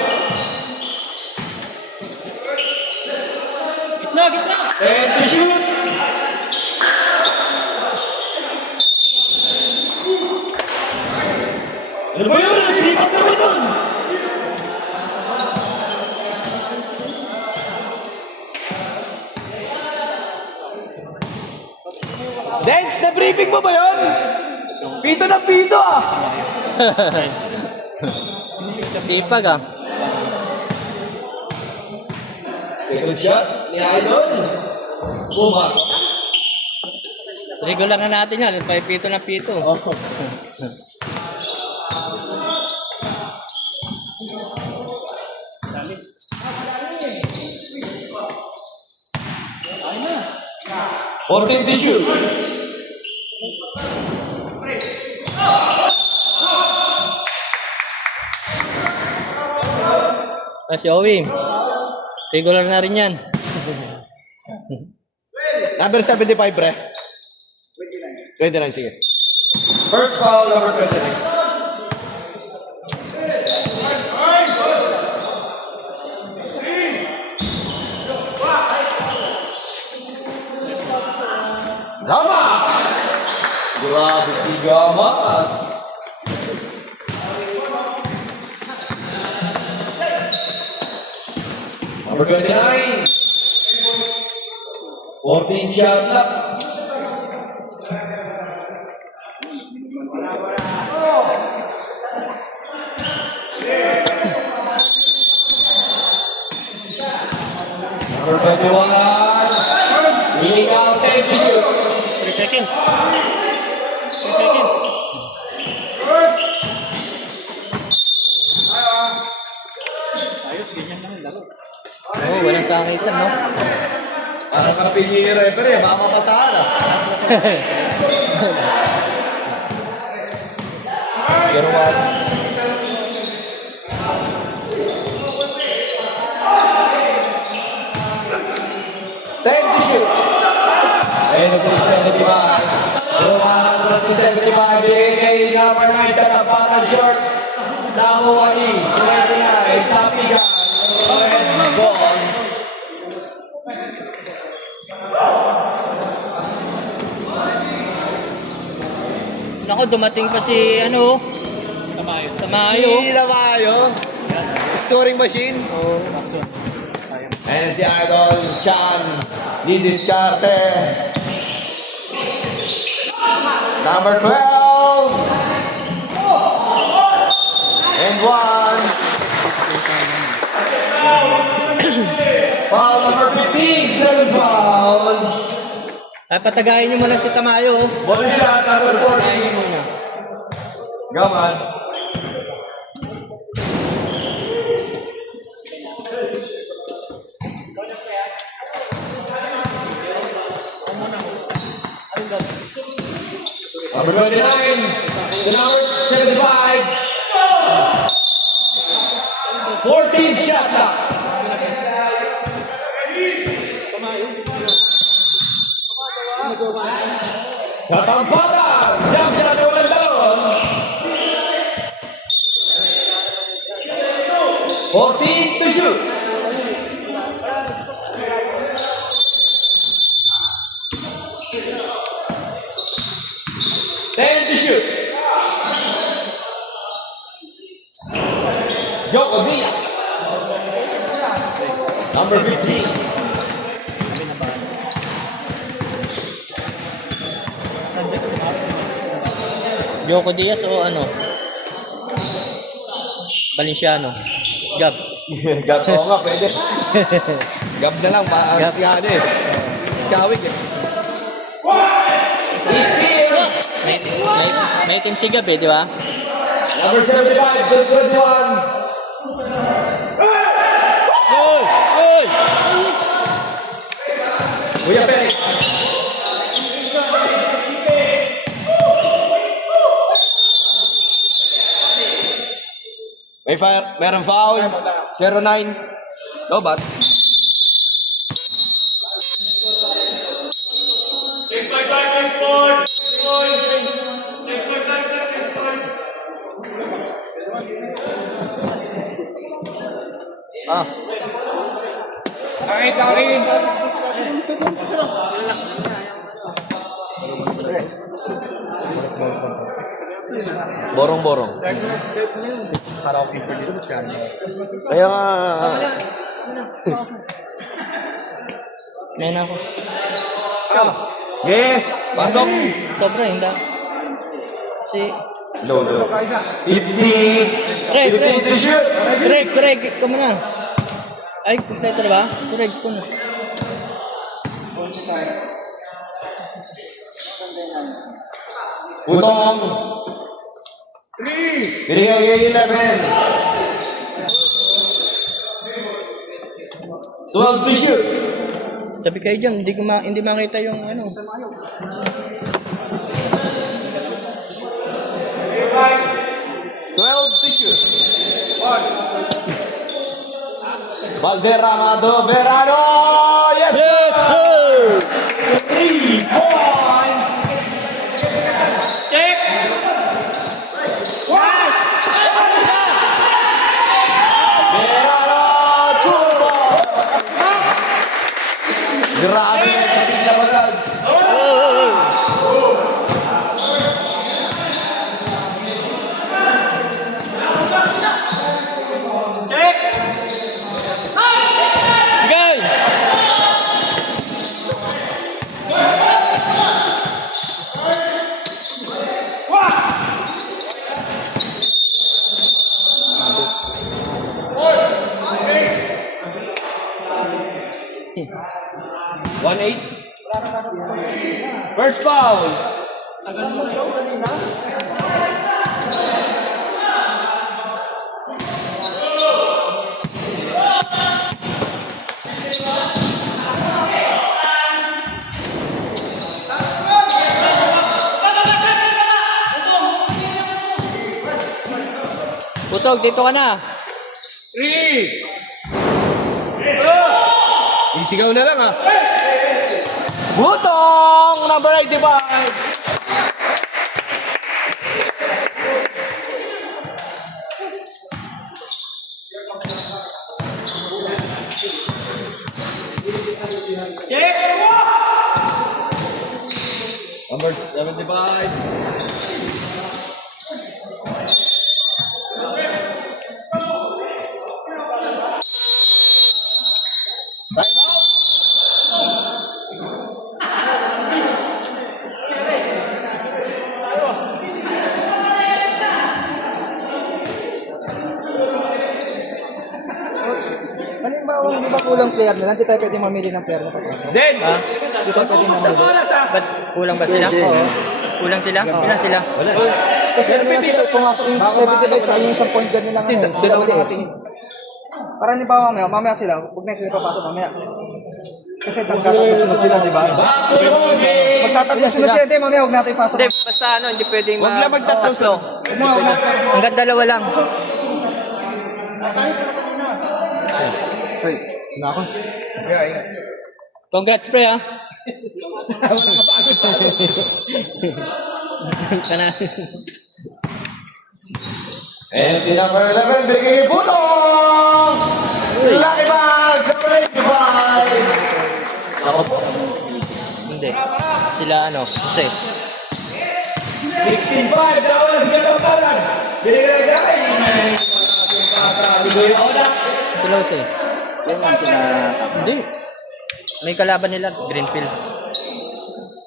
Gitna, gitna! 10 to shoot. Ano ba yun? Silipat naman nun. Dance, na-briefing mo ba yun? Pito na pito ah! Sipag ah. Second shot ni Idol. Pumasok. Regular na natin yan. Pito na pito. Fourteen to shoot. Si Owi. Regular na rin yan. Number 75, pre. 29, sige. First foul, number 29. Gama! Grabe si Gama. Number 29. 14 shot lang. Number 21. Leading out 10 to shoot. 3 seconds. 3 seconds. Oo, walang sakitan, no? Parang kapili ni referee, baka mapasahan ah. 10 to shoot. Ayun na si 75. Lumahan si 75. Bigay kay number 9. Tataparan short. Nakuha ni 29. Tapigan. Red ball. Nako, dumating pa si ano? Tamayo. Tamayo. Si Tamayo. Scoring machine. Ayun si Idol Chan. Di diskarte. Number 12. And 1. Foul number 15, 7 foul. Ay, patagayin nyo muna si Tamayo. Ball shot number 14. Patagayin muna. Gaman. Number 29, the number 75. 14 shot clock. Katampatan, jump shot na walang dalon. 14 to shoot. To shoot. Joko Diaz. Number 15. Joko Diaz o ano? Valenciano. Gab. Gab ko nga, pwede. Gab na lang, maas yan eh. Skawig eh. He's here. May team si Gab eh, di ba? Number 75 to 21. Goal! Goal! Kuya Felix. Meron foul. 09. Lobat. Ah. Langit. Borong-borong. Kaya nga. May na ako. Yeah. Pasok. Sobra, hindi. Si... Low. 50. Greg, 50 to shoot. Greg, ikaw muna. Ay, kompleto na ba? Greg, ikaw na. Utong. Binigay 11. 12 to shoot. Sabi kayo dyan, hindi makita yung ano. 12 to shoot. Valderrama Verano. Yes, sir. 3 points. Check! Verano Chumbo. Grabe kasi naman. Go! One eight. First foul. Butog, dito ka na. 3. Isigaw na lang ah. Butong! Number 85. Number 75. Oops. Halimbawa di ba kulang player nila? Hindi tayo pwede mamili ng player na papasok. Ha? Hindi tayo pwede mamili. Ba't kulang ba sila? Oo. Kulang sila? Ilan sila? Kasi ano lang sila, pumasok yung 75 sa kanya yung isang point guard nila ngayon. Sila uli eh. Para ni ba mamaya sila, huwag na sila papasok mamaya. Kasi magtatatlo-sunod sila, di ba? Magtatatlo-sunod sila, hindi, mamaya huwag natin ipasok. Hindi, basta ano, hindi pwedeng Huwag lang magtatlo. Huwag na. Hanggang dalawa lang. Hoy, na ako. Congrats, pre, ha? Kana. And si number 11, binigay yung putong! Lucky Box, number 85! Ako po. Hindi. Sila ano, kasi. 65, dalawa na si Gatapalan. Binigay na kay sa Bigoy Oda. Close eh. Hindi. May kalaban nila, Greenfields.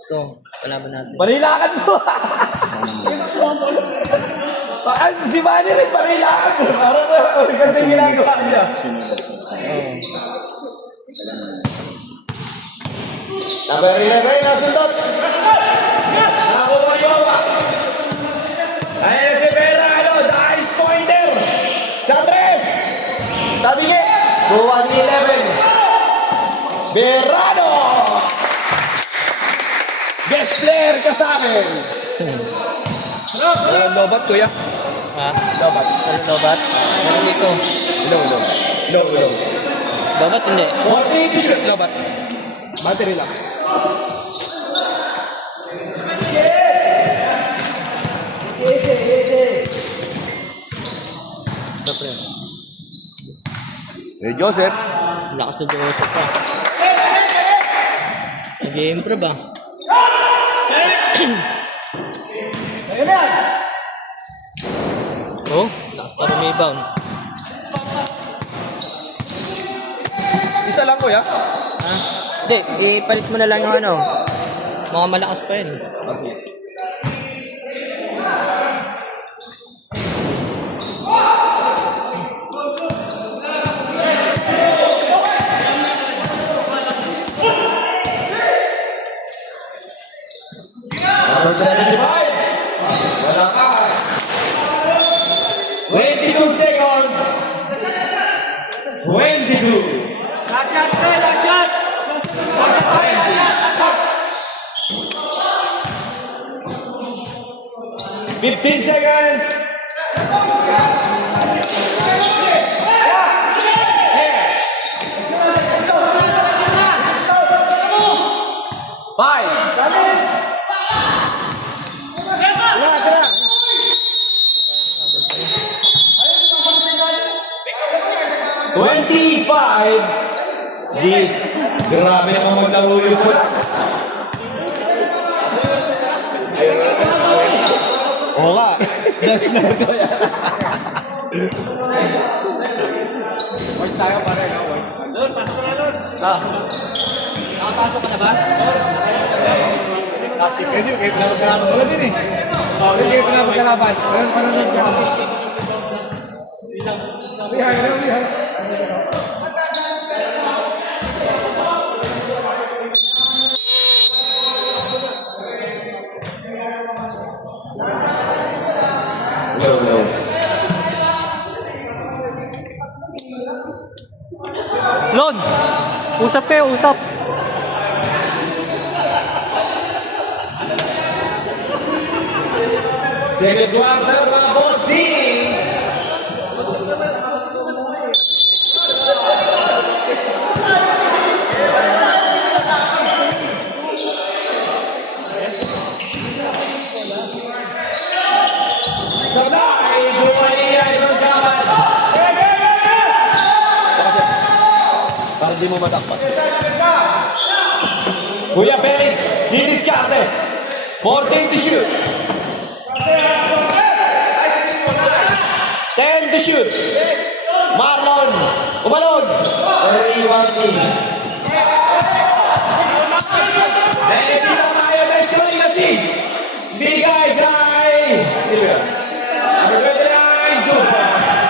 Ito, kalaban natin. Panilakan mo! Si Manny rin, panilakan mo! Parang ganda yung ginagawa niya. Number 11, nasundot! Nakuha yung awa! Ayan si Vera, the ice pointer! Sa 3! Tabingi! Buwan ni 11! Verano! Guest player ka sa akin! Lobat, kuya. Ha? Lobat. Ano lobat? Ano dito? Low. Lobat hindi. 40 Lobat. Battery lang. Ito, pre. Joseph. Lakas na Joseph pa. Nag-i-improve ba? Oh, lakas pa rebound. Sisa lang, kuya. Ha? Hindi, ipalit mo na lang yung ano. Mga malakas pa yun. Number 75. Wala pa. 22 seconds. 22. Last shot, pre. Last shot. 15 seconds. Five. 25. Di, grabe naman maglaro yung pula. Oo nga. Das na ito yan. White tayo, pare. White. Doon, pasok na doon. Nakapasok ka na ba? Basket. Pwede, kayo pinapagkalaban. Wala din eh. Pwede kayo pinapagkalaban. Manonood ko ako. Lihay. Lon! Usap kayo, usap. Second quarter, mga bossing. Sabay, buwan niya ibang kaban. Para di mo matakpan. Kuya Felix, didiskarte. 14 to shoot. 10 to shoot. Marlon, umalon. 31. Dahil sila tayo na isang kasi. Bigay kay. Sino yan? Number 29, 2 points.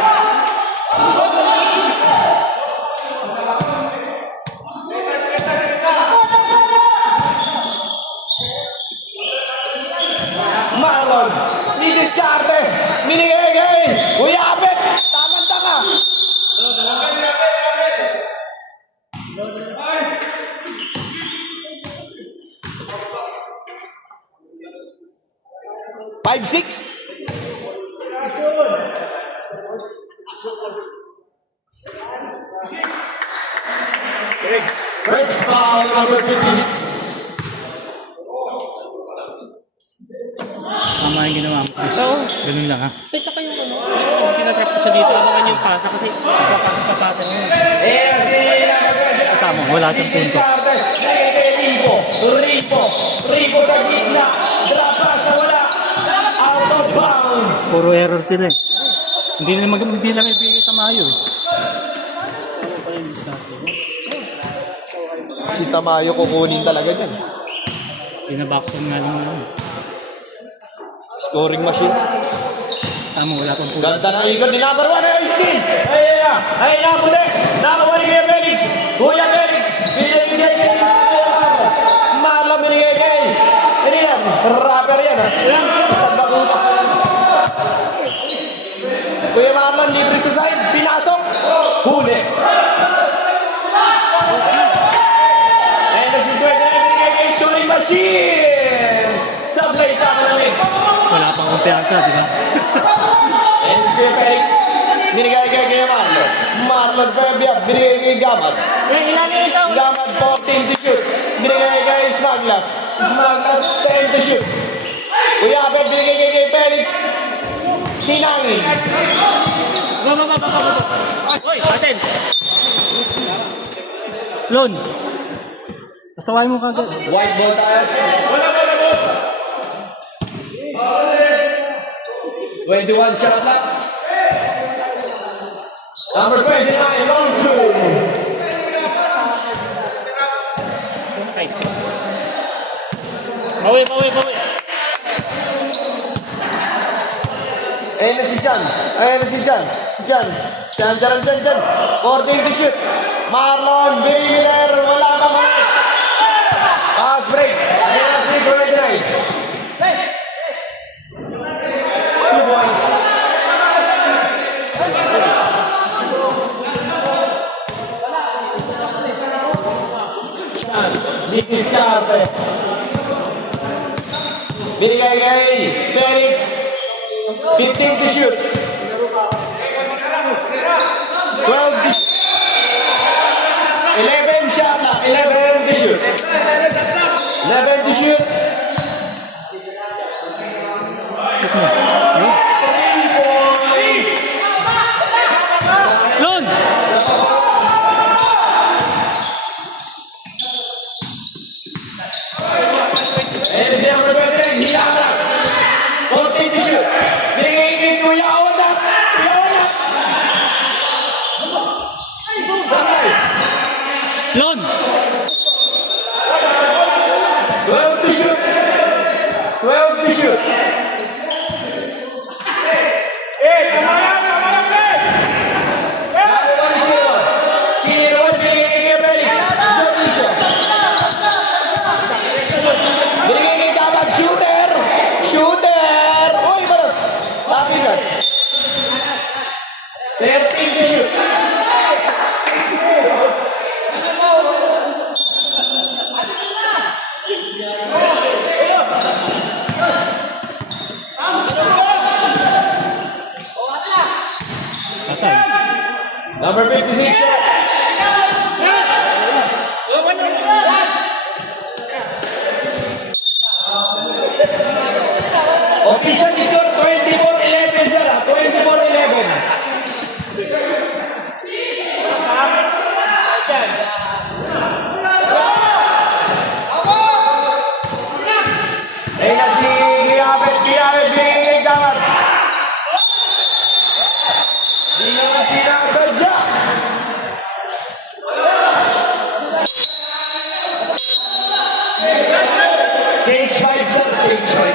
Diskarte. Binigay kay Kuya Abet. Tama-tama. Five, six. First foul, number 56. Tama yung ginawa mo. Oo. Ganun lang ha. Pwede ka yung ano. Kung tinatrap ko siya dito, abangan yung pasa kasi papasa mo. Tama, wala siyang punto. Rico sa gitna. Drop pass na wala. Out of bounds. Puro error sila eh. Hindi lang ibigay Tamayo eh. Si Tamayo kukunin talaga dyan. Pinabackson nga lang naman. Scoring machine. Tama, wala pang punto. Ganda ng ikot ni number 1 ay Austin. Ay napuli. Nakakuha ni Kuya Felix. Kuya Felix. Binigay kay Marlon binigay kay. Ano yan? Rapper yan. Isang bakuta. Kuya Marlon libre sa side. Pinasok. Huli. And this is where binigay kay Shooting Machine. Sablay tackle. Wala pang kumpiyansa, di ba? And si Kuya Felix. Binigay kay Marlon. Marlon Pebia. Binigay kay Gamat. Gamat 14 to shoot. Binigay kay Smaglas. Smaglas 10 to shoot. Kuya Abel binigay kay Felix. Tinangin. Hoy, atin! Lon! Pasaway mo kagad. White ball tayo. 21 shot clock. Number 29, long two. Bawi! Ayun na si Jan. Jan. 14 to shoot. Marlon, Miller, wala pa mo. Pass break. Ayun na si 29. 2 points. Diskarte. Binigay kay Felix. 15 to shoot. 12 to shoot. 11 shot na. 11 to shoot. 11 to shoot. 3 points. Lon! And siya ang nagpapalagay, Hilamas. 14 to shoot. Binigay kay Kuya Oda. Sakay. Lon! 12 to shoot. 12 to shoot. Nakakuha ni Siro. Siro, binigay kay Felix. Jonisha. Binigay kay Dapat. Shooter. Uy, balot. Tapigan. 13 to shoot. Patay. Number 56 shot. Official score 24-11 sir. 24-11. Ayun na si Giyabet binigay kay Gamat. Di naman sinasadya. Change five, sir. Change five.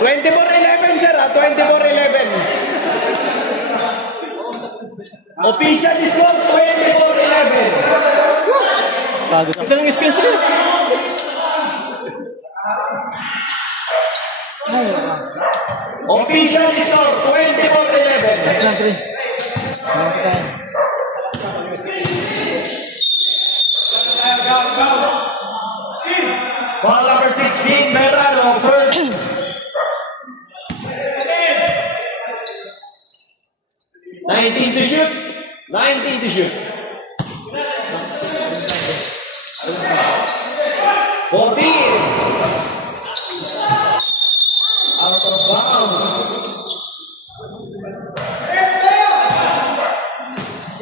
24-11, sir. 24-11. Official score 24-11. Bago. Ito lang skills eh. Official score, 24-11. Lang, pre. Malapit tayo. Foul number 16, Merano, first. Nineteen to shoot. 19 to shoot. 14. Out of bounds.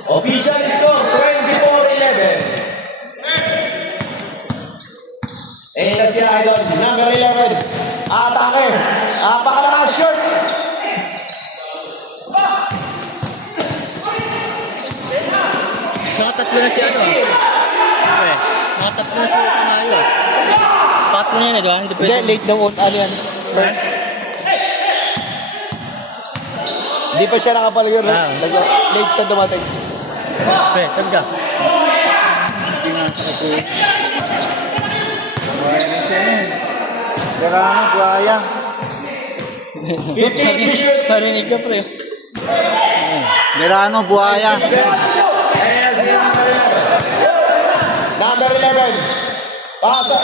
Official score, 24-11. Eh, na si Idol, number 11. Atake. Pakalakas short. Nakatatlo na si ano. Okay. Nakatatlo na si Tamayo. Tatlo na yun, di ba? Hindi Hindi, pwede. late daw. Ano yan? First. Hindi pa siya nakapalayo. Ah. Late siya dumating. Pre, tag ka. Hindi nga sa ito. Garano, buhaya. 15 to shoot. Narinig ka, pre. Garano, buhaya. Ayan si number 11. Number 11. Pasa.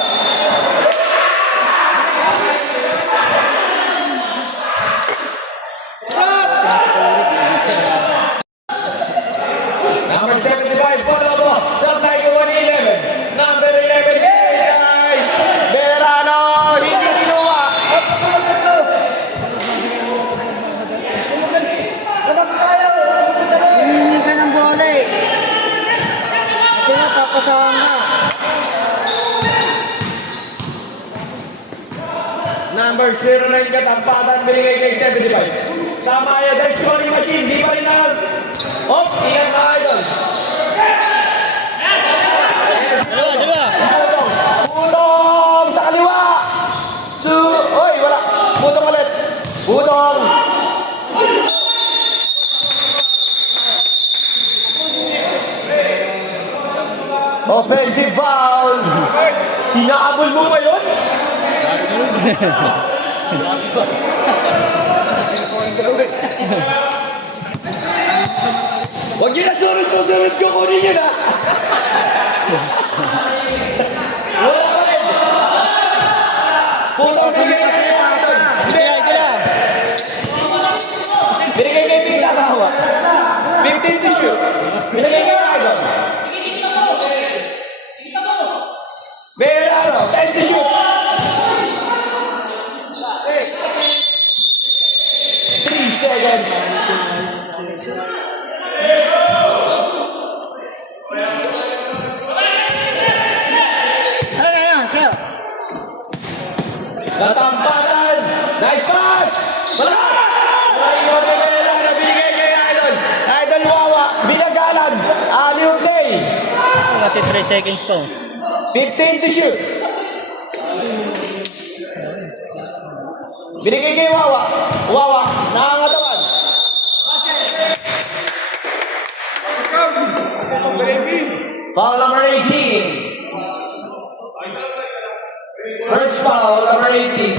Number 75, follow mo. Supply ko 111. Number 11, kay Berano. Hindi kinuha. Hindi ka ng bola eh. Ito na, papasahan ka. Number 09 katampatan binigay kay 75. Tama yan, dahil scoring machine, di pa rin nakal. Hop, iyan na idol. Di ba? Putong, putong sa kaliwa. Oy, wala. Putong ulit. Putong. Offensive foul. Hinahabol mo ba yun? Huwag yun na sunod ko kunin yun ha. Wala ka rin. Putong binigay kay Idol. Sila. Binigay kay Pila Kahawa. 15 to shoot. Binigay kay Idol. Berano, 10 to shoot. 3 seconds. Natampanan! Nice pass! Malakas! Mario Rivera na binigay kay Idol. Idol Wawa, binagalan. Aliw play. Kasi 3 seconds to. 15 to shoot. Binigay kay Wawa. Wawa, nakangatawan. Foul number 18. First foul, number 18.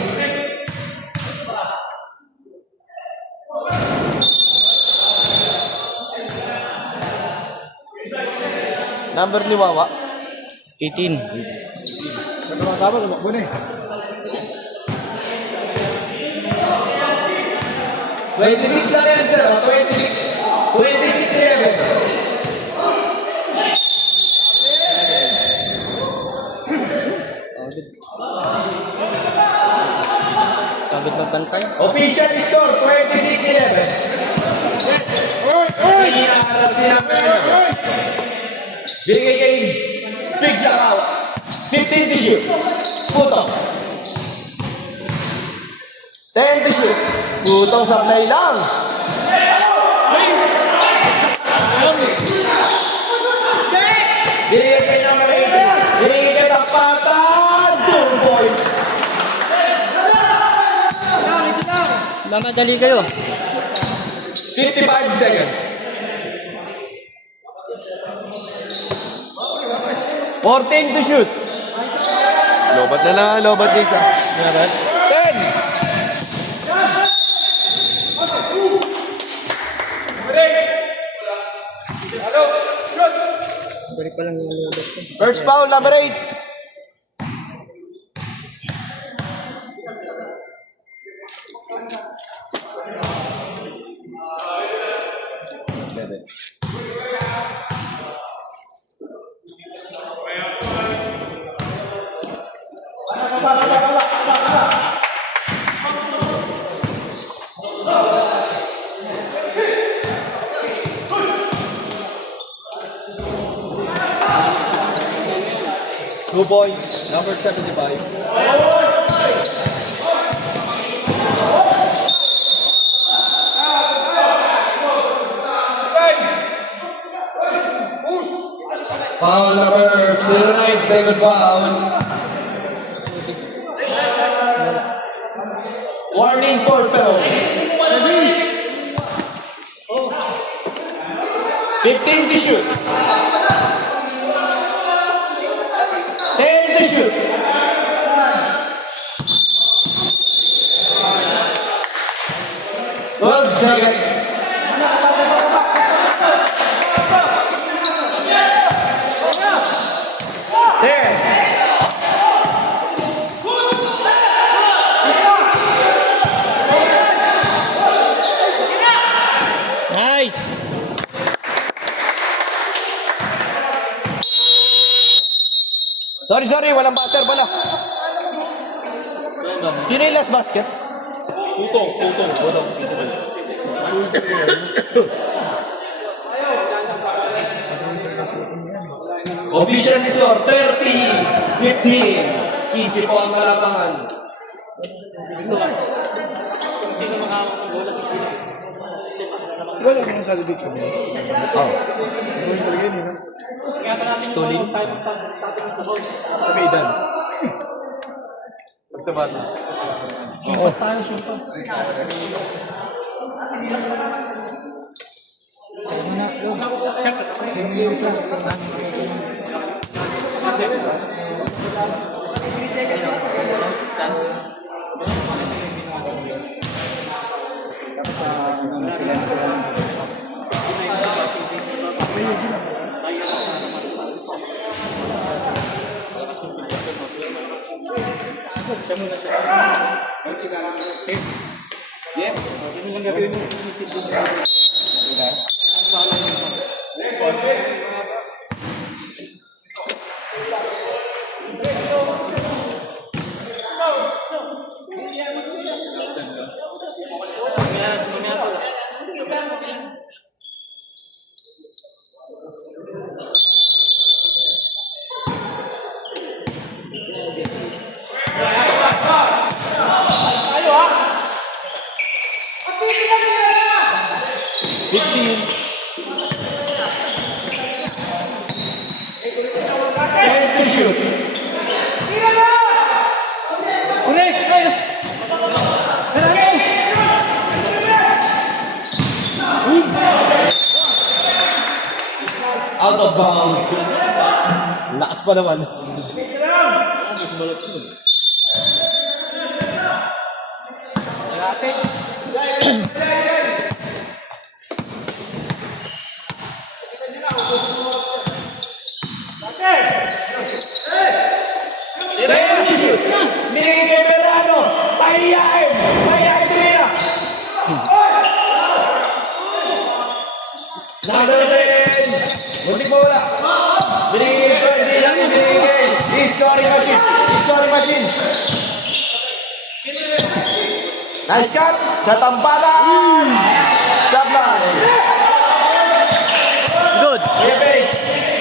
Number ni Wawa. 18. Tama, tumakbo na eh. 26 na yan, sir. 26-11. Pagod magbantay. Official score, 26-11. Hinaharap si number 11. Binigay kay Big Lakaw. 15 to shoot. Putong. 10 to shoot. Putong sa play lang. Binigay kay number 18. Binigay kay Tapatan. 2 points. Mamadali kayo. 55 seconds. 14 to shoot. Lobat na lang, lobat na isa. Meron. 10. Balik pa lang yung lulot ko. First foul, number 8. Two points, number 75. Foul number 09, second foul. Warning for penalty. 15 to shoot. 10 to shoot. Twelve seconds. There. Nice! Sorry, walang buzzer pala. Sino yung last basket? Official score, 30-15. 15 po ang kalapangan. Wala kang sa dito. Gawin talaga yun, no? Tuloy. Kamidan. Pagsabat na. Out of bounds. Lakas pa naman. Binigay kay Berano. Pahiyain. Pahiyain si Lina. Number 10. Buti pa wala. Binigay kay Ferdinand. Binigay kay scoring machine. Scoring machine. Nice cut. Katampanan. Sablay. Good! Apex.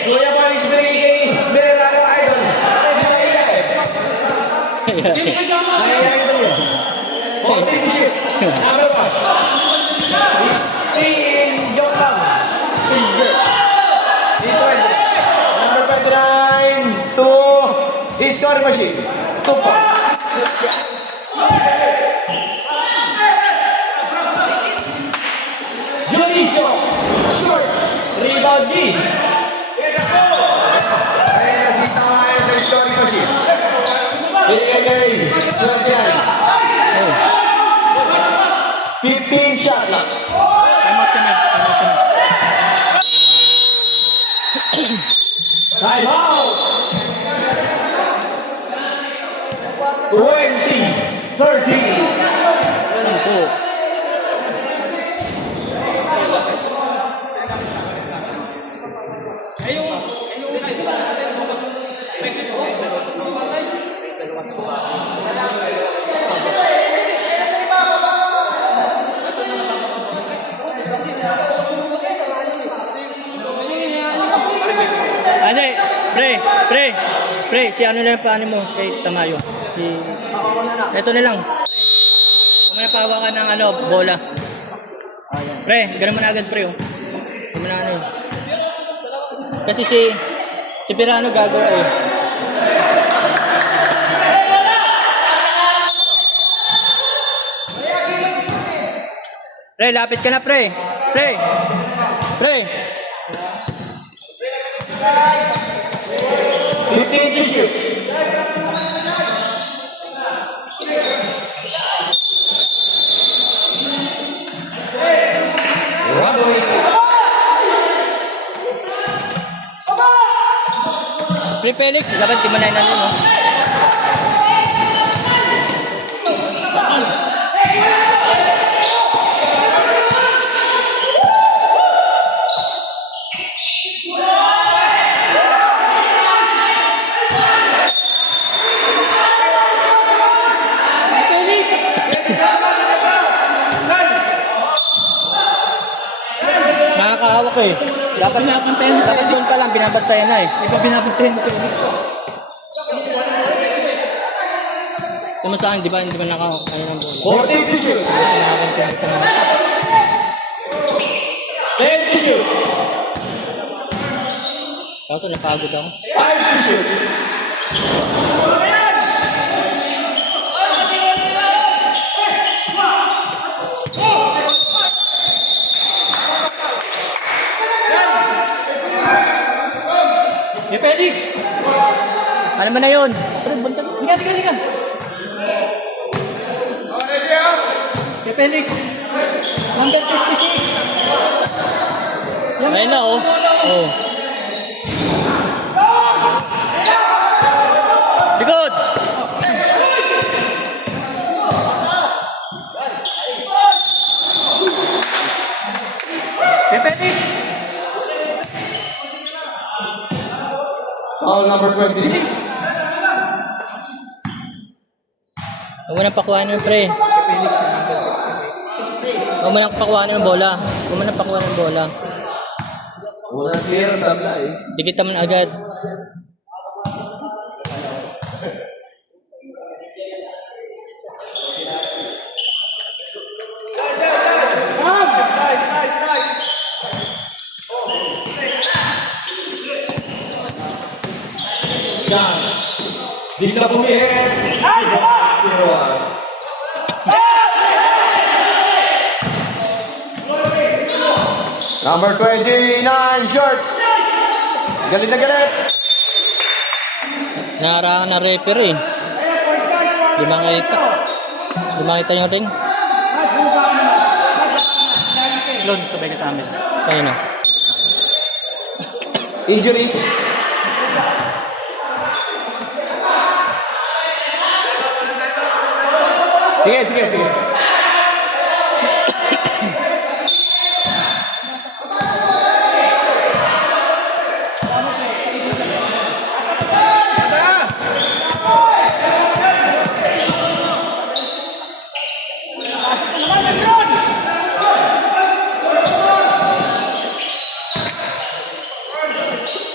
Kuya Palis binigay kay Berano Idol. Nahiyain ito yun. 14 to shoot. Number 1. It's in joke lang. Silver. Number 29 to his scoring machine. 2 points. Junicio. Short. Rebound D. Ayan na si Tamayan sa scoring machine. Binigay Serbian. 15 shot lang. Time out ka na. 10. Ano pre, si ano na yung paano mo kay Tamayo? Ito na lang. Kung may napawa ka ng ano, bola. Pre, ganun mo na agad pre, oh. Ganun mo na ano, eh. Kasi si Pirano gagawa, eh. Pre, lapit ka na, pre. Pre. 15 to shoot. Pre Felix, dapat timalay na nyo, no? Nakakahawak eh. Dapat doon ka lang, binabantayan na eh. Iba binabantayan ko. Tama sa akin, di ba nakakaya ng bola? 14 to shoot. 10 to shoot. Kaso napagod ako. 5 to shoot. Hey, Felix! Ano man na yun? Higa. Hey, Felix! Number 56! Ayun na, oh. Oh. Likod! Hey, Felix! Foul number 26. Huwag mo nang pakuhaan ng pre. Huwag mo nang pakuhaan ng bola. Unang clear sa play. Dikit naman agad. Yan. Di na bumihit. 0-1. Number 29, short. Galit na galit. Narahan na referee. Di makita yung ring. Lord, sabay ka sa amin. Ayun na. Injury. Sige.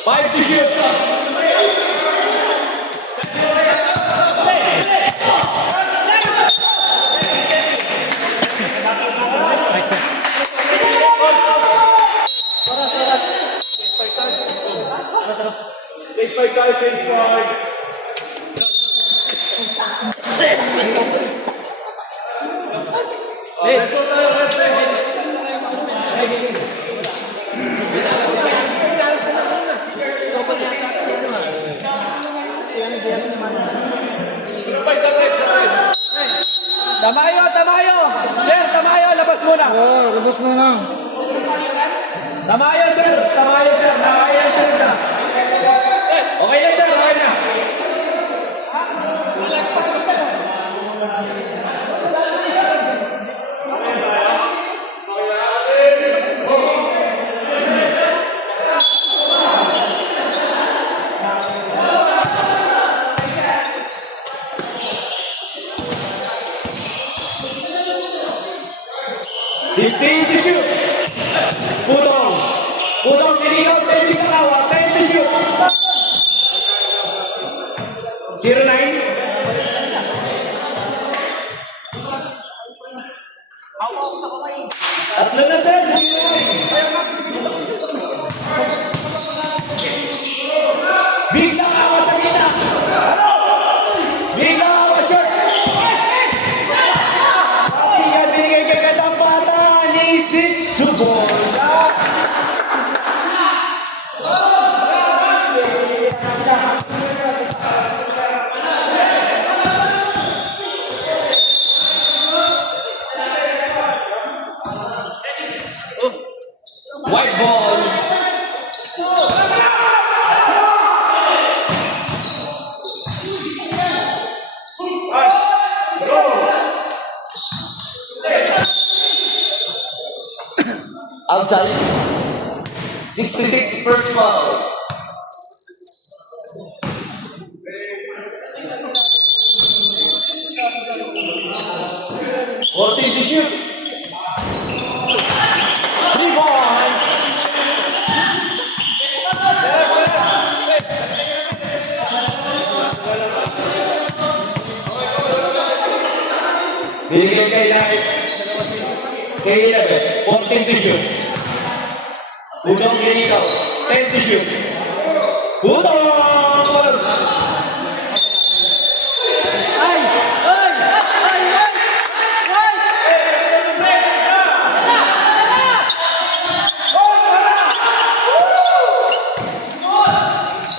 Five to shoot. Case by card, case card. Tamayo! Sir, Tamayo, labas muna! Labas mo na. Tamayo, sir! Na. Okay na, sir, okay na. 15 to shoot. Putong. Putong, niligaw, 10 Bicakawa, 10 to shoot. 09. Tatlo na sir, 09. Bicakawa sa gitna. Bicakawa short. Tingnan, binigay kay Katang Bata, nisip to bola. White ball. Outside. 66 first foul. Fourteen to shoot. 3 points. Binigay kay Light. Kay 11. 14 to shoot. Putong Ginikaw. 10 to shoot. Putong! Ay! Ay! Ay! Ay!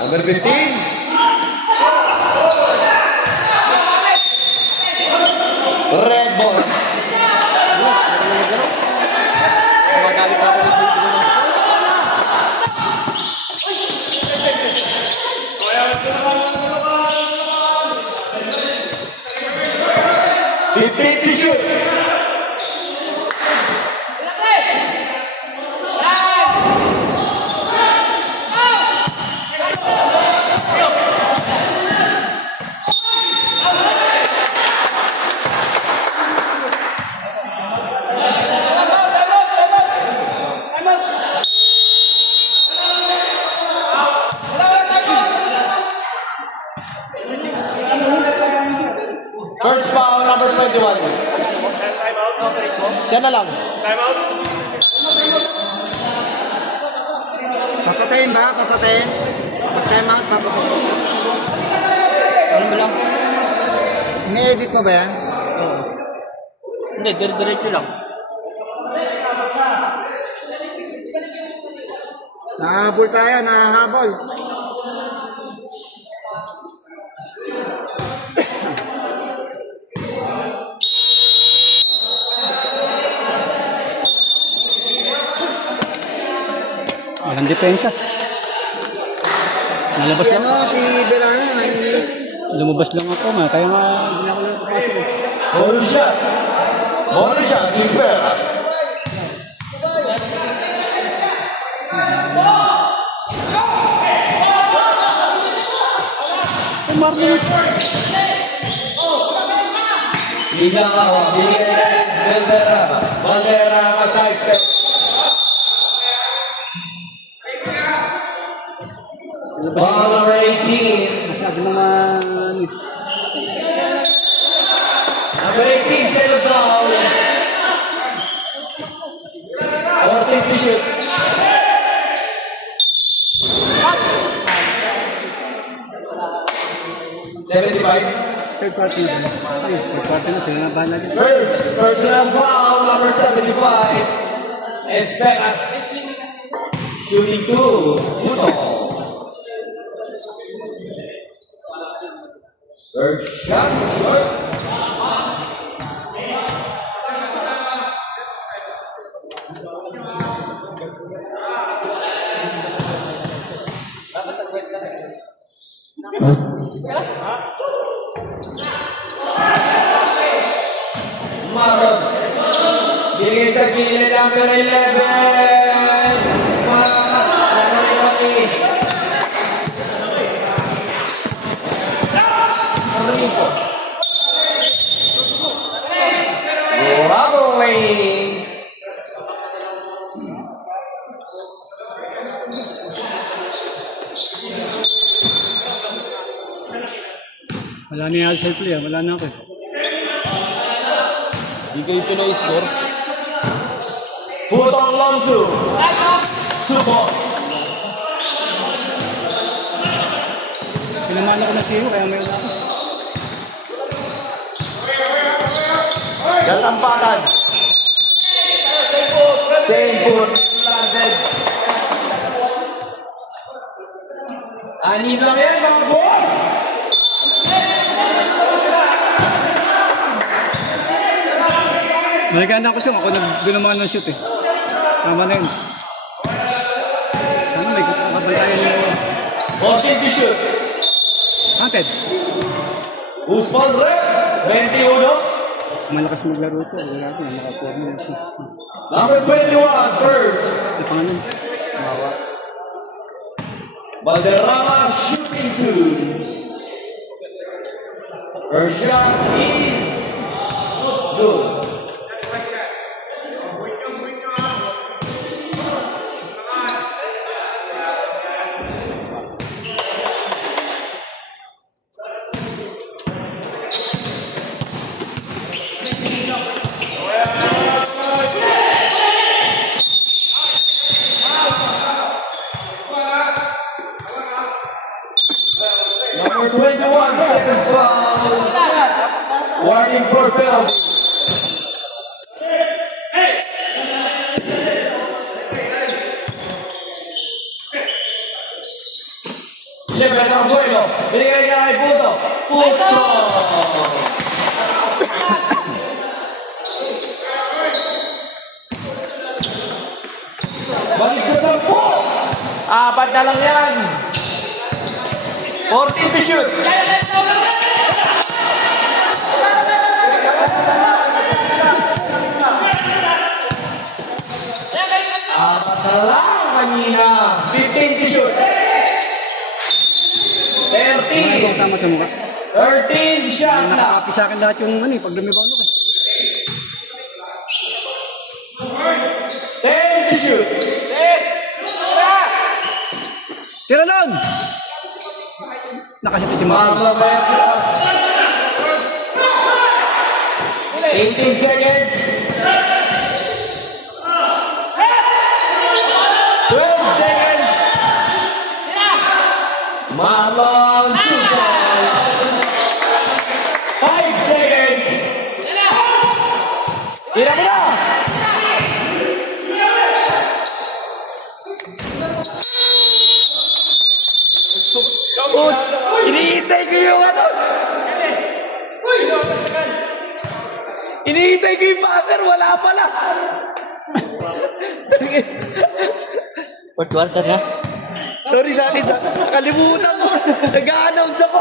Number 15. Red ball. Magalit na ako. 15 to shoot. First foul, number 21. Siya na lang. Papatayin ba? Papatayin? Time out, papatayin. Ano mo lang? Ini-edit mo ba yan? Hindi, diretso lang. Nahabol tayo, nahabol. Walang depensa. Nalabas Si lang. ano, si Verano, may... Lumabas lang ako, kaya nga hindi na ako napapasok. Bonus shot. Bonus shot, Isperas. Biglang ako, binigay kay Valderrama. Valderrama side step. Ball number 18. Masyado naman. Number 18, set of foul. 14 to shoot. Third party na. Ay, third party na. Sila na bahala dyan. First personal foul, number 75. Esperas. Shooting 2. Puto. First shot, short. Maron. Binigay sa gilid, number 11. Malakas, number 11. Bravo, Wayne. Wala na yung side play, wala na ako. Di kayo pinay-score. Putang Lanzo. 2 points. Pinamana ko na siyo, kaya may wala ako. Gatampakan. Same foot. Landed. Anim lang yan, mga boss. Naganda ko siya, ako nagdunaman ng shoot eh. Tama na yun. Ano, may kabantayan yung 14 to shoot. Hunted. Who's ball rep? 21. Malakas maglaro ito. Wala ko, nakakuha mo. Number 21, first. Ito nga nun. Valderrama shooting 2. First shot is good. Number 21, second foul. Warning for penalty. Libre ang juego. Binigay niya kay Puto. Puto! Balik sa 10. Apat na lang yan. 14 to shoot. Apat na lang kanina. 15 to shoot. Ito 13. tama sa mukha. 13 shot na. Nakakapit sa akin lahat yung ano eh, pag lumibaw ko eh. 10 to shoot. Tira doon! Nakasiti si Marco. Maglabay. 18 seconds. 12 seconds. Marlon 2 points. 5 seconds. Tira mo na. Iniintay ko yung ano. Iniintay ko yung passer, wala pala. Fourth quarter na. Sorry sa akin, nakalimutan ko. Nag-a-announce ako.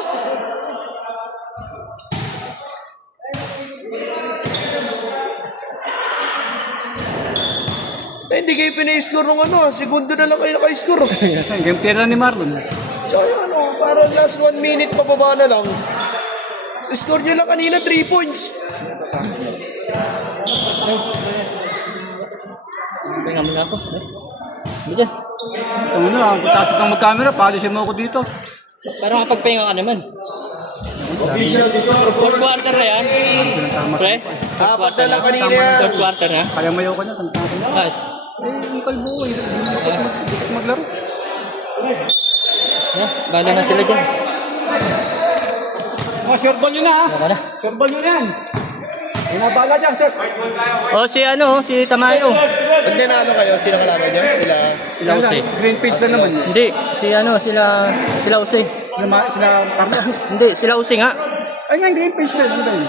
Hindi kayo pinay-score nung ano, segundo na lang kayo naka-score. Game tira ni Marlon. Tsaka ano, parang last 1 minute pababa na lang. Score nyo lang kanina 3 points. Tingnan mo na ako. Ano dyan? Ito mo na, taas kang mag-camera, paalisin mo ako dito. Parang kapagpahinga ka naman. Official score Fourth quarter na yan. Pre? Fourth Apat quarter na lang kanina yan. Fourth quarter na. Kaya mayaw ka na, tantang ko na. Bakit? Yung kalbo eh, hindi ka maglaro. Bala na sila dyan. Mga sure ball yun na ha. Wala na. Sure ball yun yan. Yung mga bala dyan, sir. O si ano, si Tamayo. Pag nanalo kayo, sino kalaban nyo? Sila. Sila Jose. Green page na naman. Hindi, si ano, sila Jose. Sila Carlos. Hindi, sila Jose nga. Ay nga, green page ba yun? Ano ba yun?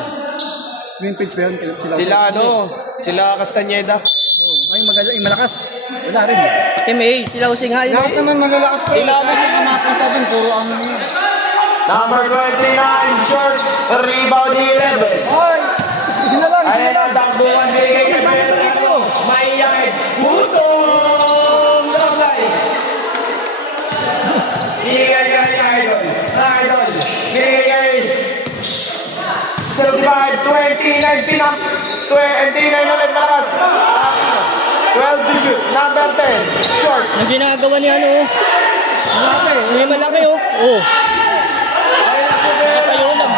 Green page ba yun? Sila ano? Sila Castañeda. Ay, magaling, yung malakas. Wala rin. Team A, sila Jose nga. Yun. Lahat naman malalakas pa. Kailangan Kahit mapunta dun, puro ano yun. Number 29, short, rebound 11. Ay! Sila lang, Ayan ang takbuhan binigay kay Pedro. May yard. Putong supply. Binigay kay Idol. Idol. Binigay kay 75, 29, pinang. 29 ulit lakas. 12 to shoot. Number 10, short. Ang ginagawa ni ano, oh. Malaki, malaki oh. Oh. Ayun ang super. Kayo lang.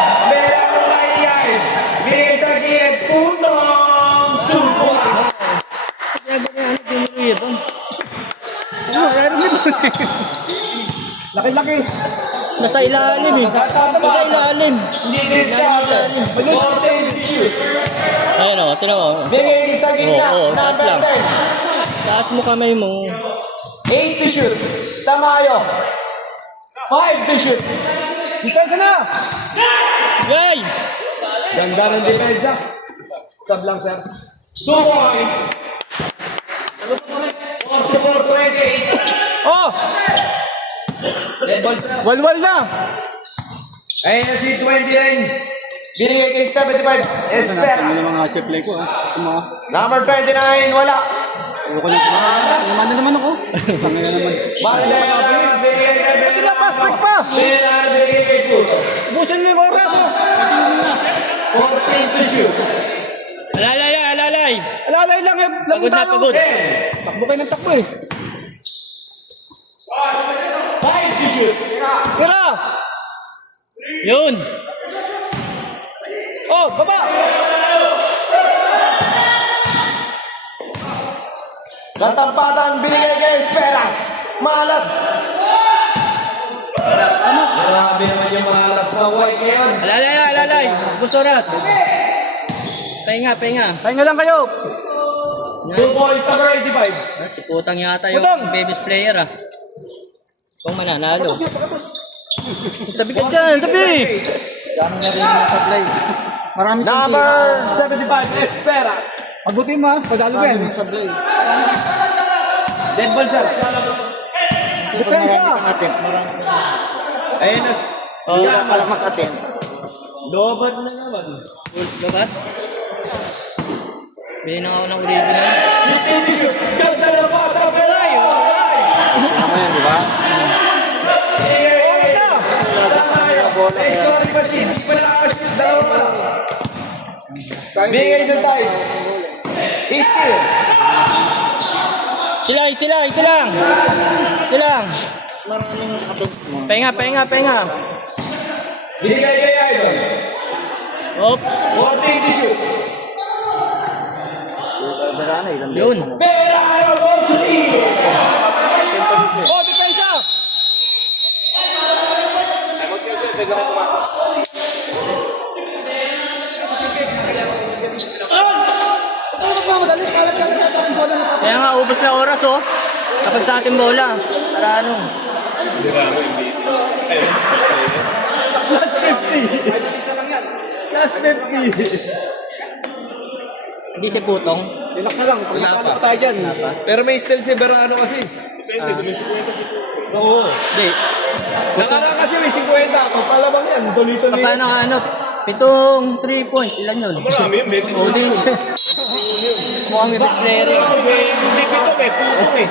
Laki-laki. Nasa ilalim eh. Nasa ilalim. Hindi discarded. 14 to shoot. Ayun o, tinan mo. Bigay sa gitna. Oo, taas Number lang. 10. Taas mo kamay mo. 8 to shoot. Tamayo. 5 to shoot. Depensa na! Yay! Ganda ng depensa. Sab lang, sir. 2 points. 44-28. Oh! Walwal na! Ayun na si 29. Binigay kay 75. Esperas. mga supply ko, ha? Number 29, wala. Ayoko na naman na naman ako. Tangina naman. Marilena, binigay kay Sila, prospect pa! Bella, binigay kay Tuto. Busin mo yung oras, oh! 14 to shoot. Alalay, alalay. Alalay lang, eh. Lang Pagod na, tayo. pagod. Takbo kayo ng takbo, eh. 5 to shoot. Tira! Yun. Oh, baba! Katampatan, binigay kay Esperas. Malas. Grabe naman yung malas na white ngayon. Alalay, alalay. Ubus oras. Pahinga, pahinga. Pahinga lang kayo. 2 points sa 35. Ah, si Putang yata yung Putang! baby's player ah. Kung mananalo. Tabi ka dyan, tabi! Dami na rin yung supply. Marami Number 75, Esperas. Mabuti mo, ha? Padalo ka yan. yung supply. Dead ball, sir. Depensa! Marami. Ayun na. Oh, Pala mag-attempt. Lobat na naman. Labat? Bili na ako ng original. Ganda na pa sa Belay. Tingnan mo yan, di ba? Sorry pa si hindi pa nakakashoot. Dalawa pa lang. Bigay sa side. Steal. Sila, sila, isa lang! Isa lang! Maraming attempt mo. Pahinga, pahinga, pahinga! Binigay kay Idol. Oops! 14 to shoot. Darana, ilang Yun! Bella Idol, 14. Oh, depensa! Madali, kalat ang bola na Kaya nga, ubos na oras oh. Kapag sa ating bola. Para ano? Last 50! Isa lang yan. Last 50! Hindi si Putong. Relax na lang, pag nakalo pa tayo dyan. Pero may steal si Verano kasi. Oo. Hindi. Nakaraan kasi may 50 ako. Palabang yan. Tuloy-tuloy. Paano ka ano? Pitong 3 points. Ilan yun? Marami yun, may O din. Mukhang may best player eh. Hindi pito, may putong eh.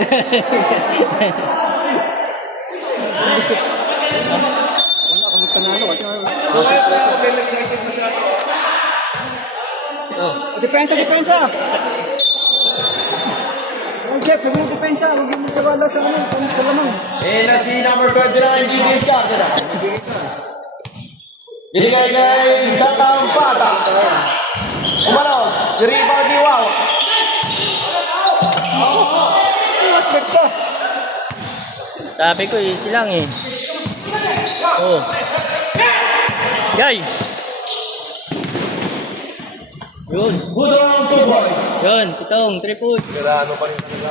Wala, kung magpanalo kasi. Depensa, depensa! Oh, Jeff, huwag mo depensa. Huwag mo magkawala sa ano. Kung lamang. Eh, na si number 29, hindi discarded na. Binigay kay Katampata. Umalaw, rebound ni Wow. Sabi ko, easy lang eh. Oh. Yay! Yun. Good on 2 points. Yun. Pitong 3 points. Verano pa rin talaga.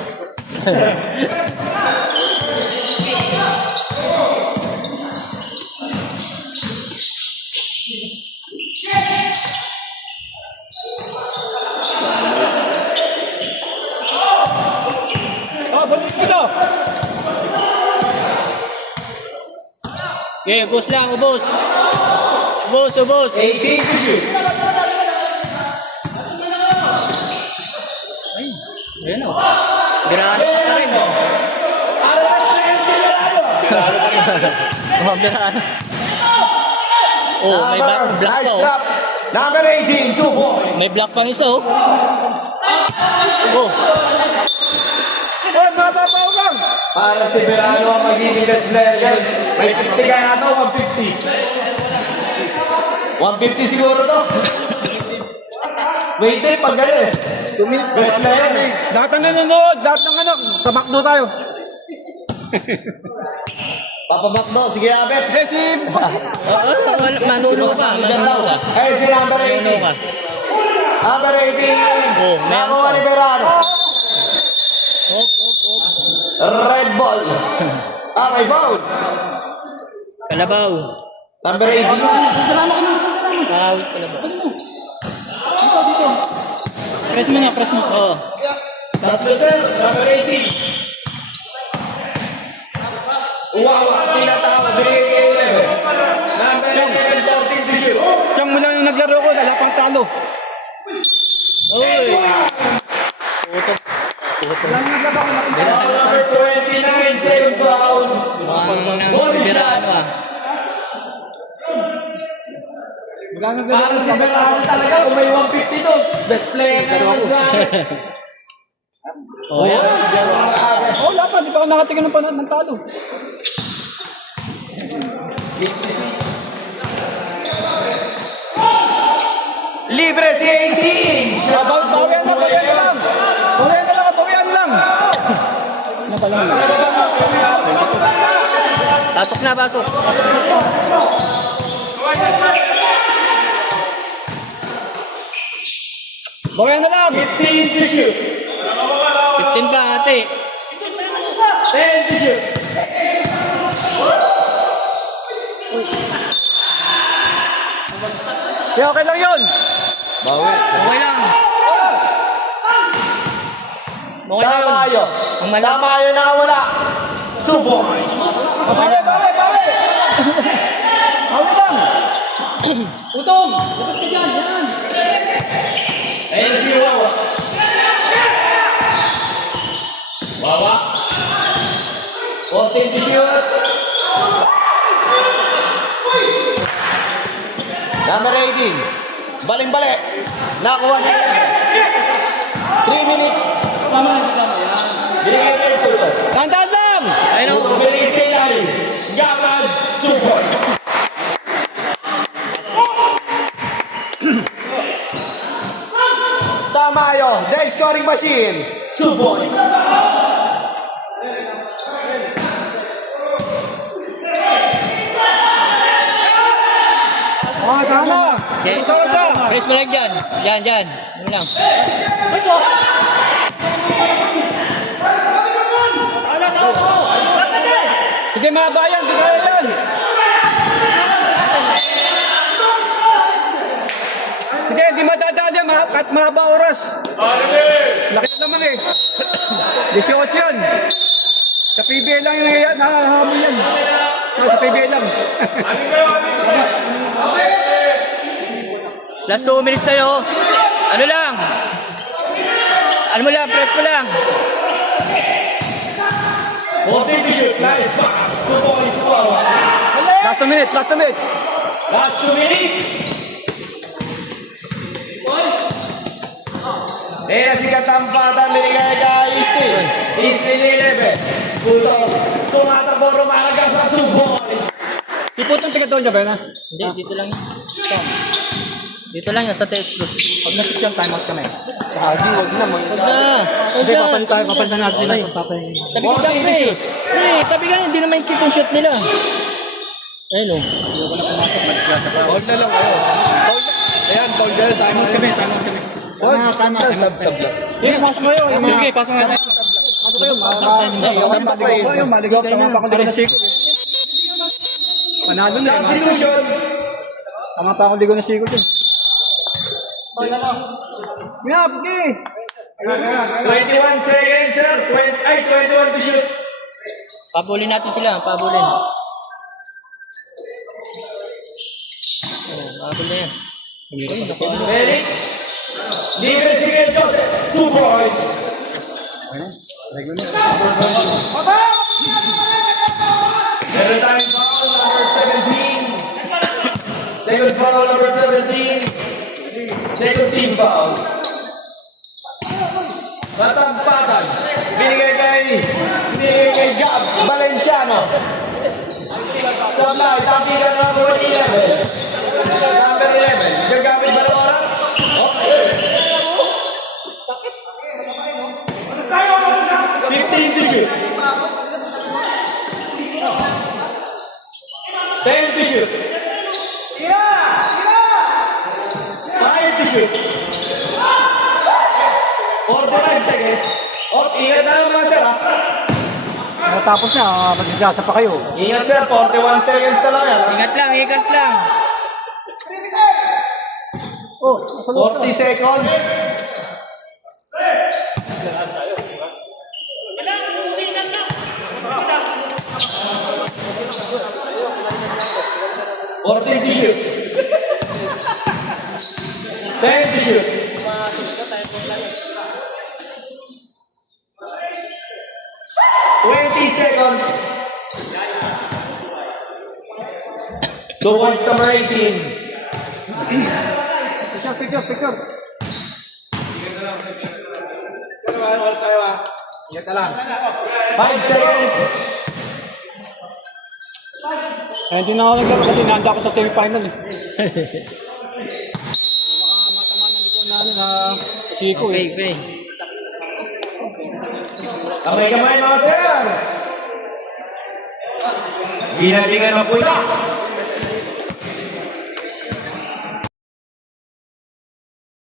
Oh, balik ito! Okay, ubos lang. Ubos. Ubos, ubos. 18 to shoot. Ayan o. Biraan pa rin. Alas na yan si Verano. Oh, biraan. Oh, may block Nice pa oh. drop. Number 18, 2 points. May block pang isa oh. Oh, Oh, mababaw lang! Para si Verano ang magiging best player yan. May 50 kaya ito, 150. 150 siguro to. Wait pag gano'n eh. 2 minutes. Best player eh. Lahat ng nanonood, lahat ng ano, sa McDo tayo. Papabakbo, sige Abet. Eh, si... Manuno ka. Diyan daw. Eh, si number Manuno 18. ka. Number 18. Oh, Nakuha ni Berano. Op. Red ball. May foul. Kalabaw. Number 18. Foul, kalabaw. Press mo na, press mo. Oo. Tatlo sir, number 18. Uwawa, tinatawag, binigay kay 11. Number 11, 14 to shoot. Siyang mula yung naglaro ko, wala pang talo. Uy. Putok. Foul number 29, second foul. Mukhang biraan mo ah. Parang si Berano talaga, kung may 150 doon. Best player na naman sa akin. Oh, yan. Oh, wala pa, di pa ako nakatingin ng talo. Libre si 18. Bawian lang. Bawian lang. Pasok na, pasok. Bawian na lang. 15 to shoot. 15 ba, ate? 10 to shoot. Kaya okay lang yun. Okay lang. Okay na Tama yun. yun. Ang malaki. Tama yun nakawala. 2 points. Bawi. Bawi lang. Utong. Tapos ka dyan. Yan. Ayun si Wawa. Wawa. 14 to shoot. Number 18. Baling-balik. Nakuha niya. 3 minutes. Binigay kay Tuto. Tandaan lang. Ayun o. Tuto binigay kay Nani. Gabad. 2 points. Tama yun. The scoring machine. 2 points. Oh, tama. Okay. Ito sa. Press mo lang dyan. Dyan. Ano lang. Sige, mabayan. Sige, yan. Sige, di madadali. Kahit mahaba oras. Laki na naman eh. 18 yan. Sa PBA lang yung nahahabol yan. Sa PBA lang. Last 2 minutes tayo. Ano lang? Ano mo lang, press mo lang. 14 to shoot. Nice pass. 2 points. Wawa. Last 2 minutes. Last 2 minutes. Si Katampatan binigay kay Eastin. Eastin 11. Puto. Tumatakbo rumalaga sa 2 points. Iputang tiga doon niya ba na? Hindi, dito lang yun. Dito lang yun, sa textbook. Pag nasip yung time out kami. Kagi, wag na. Huwag na. Hindi, papalitan natin sila. Tabi ka dyan, pre. Pre, tabi ka, hindi naman kita yung shot nila. Ayun o. Hold na lang kayo. Ayan, hold na. Time out kami. Time out. Sab lang. Eh, pasok kayo. Sige, pasok nga tayo. Pasok kayo. Maligaw ka naman pa kung ligaw na siko. Panalo na. Substitution. Tama pa ako ligaw na siko. Nga, okay. 21 seconds, sir. 21 to shoot. Pabulin natin sila, pabulin. Pabulin na yan. Felix. Libre si Gil Joseph. 2 points. Second time foul, number 17. Second foul, number 17. Second team foul. Matampatan. Binigay kay Gab Valenciano. Supply, tapos na number 11. Number 11. Gagamit ba ng oras? Okay. 15 to shoot. shoot. 45 seconds. Ingat na naman sir ha. Natapos na, magigasa pa kayo. Ingat sir, 41 seconds na lang yan. Ingat lang, ingat lang. 40 seconds. Fourteen to shoot. 10 to shoot. 20 seconds. Towards number 18. Picture. Ingat na lang. 5 seconds. Kaya hindi na ako naglaro kasi nahanda ako sa semifinal eh. Matama na ko na Chico eh. Okay. Kamay-kamay mga sir. Binatingan na po ito.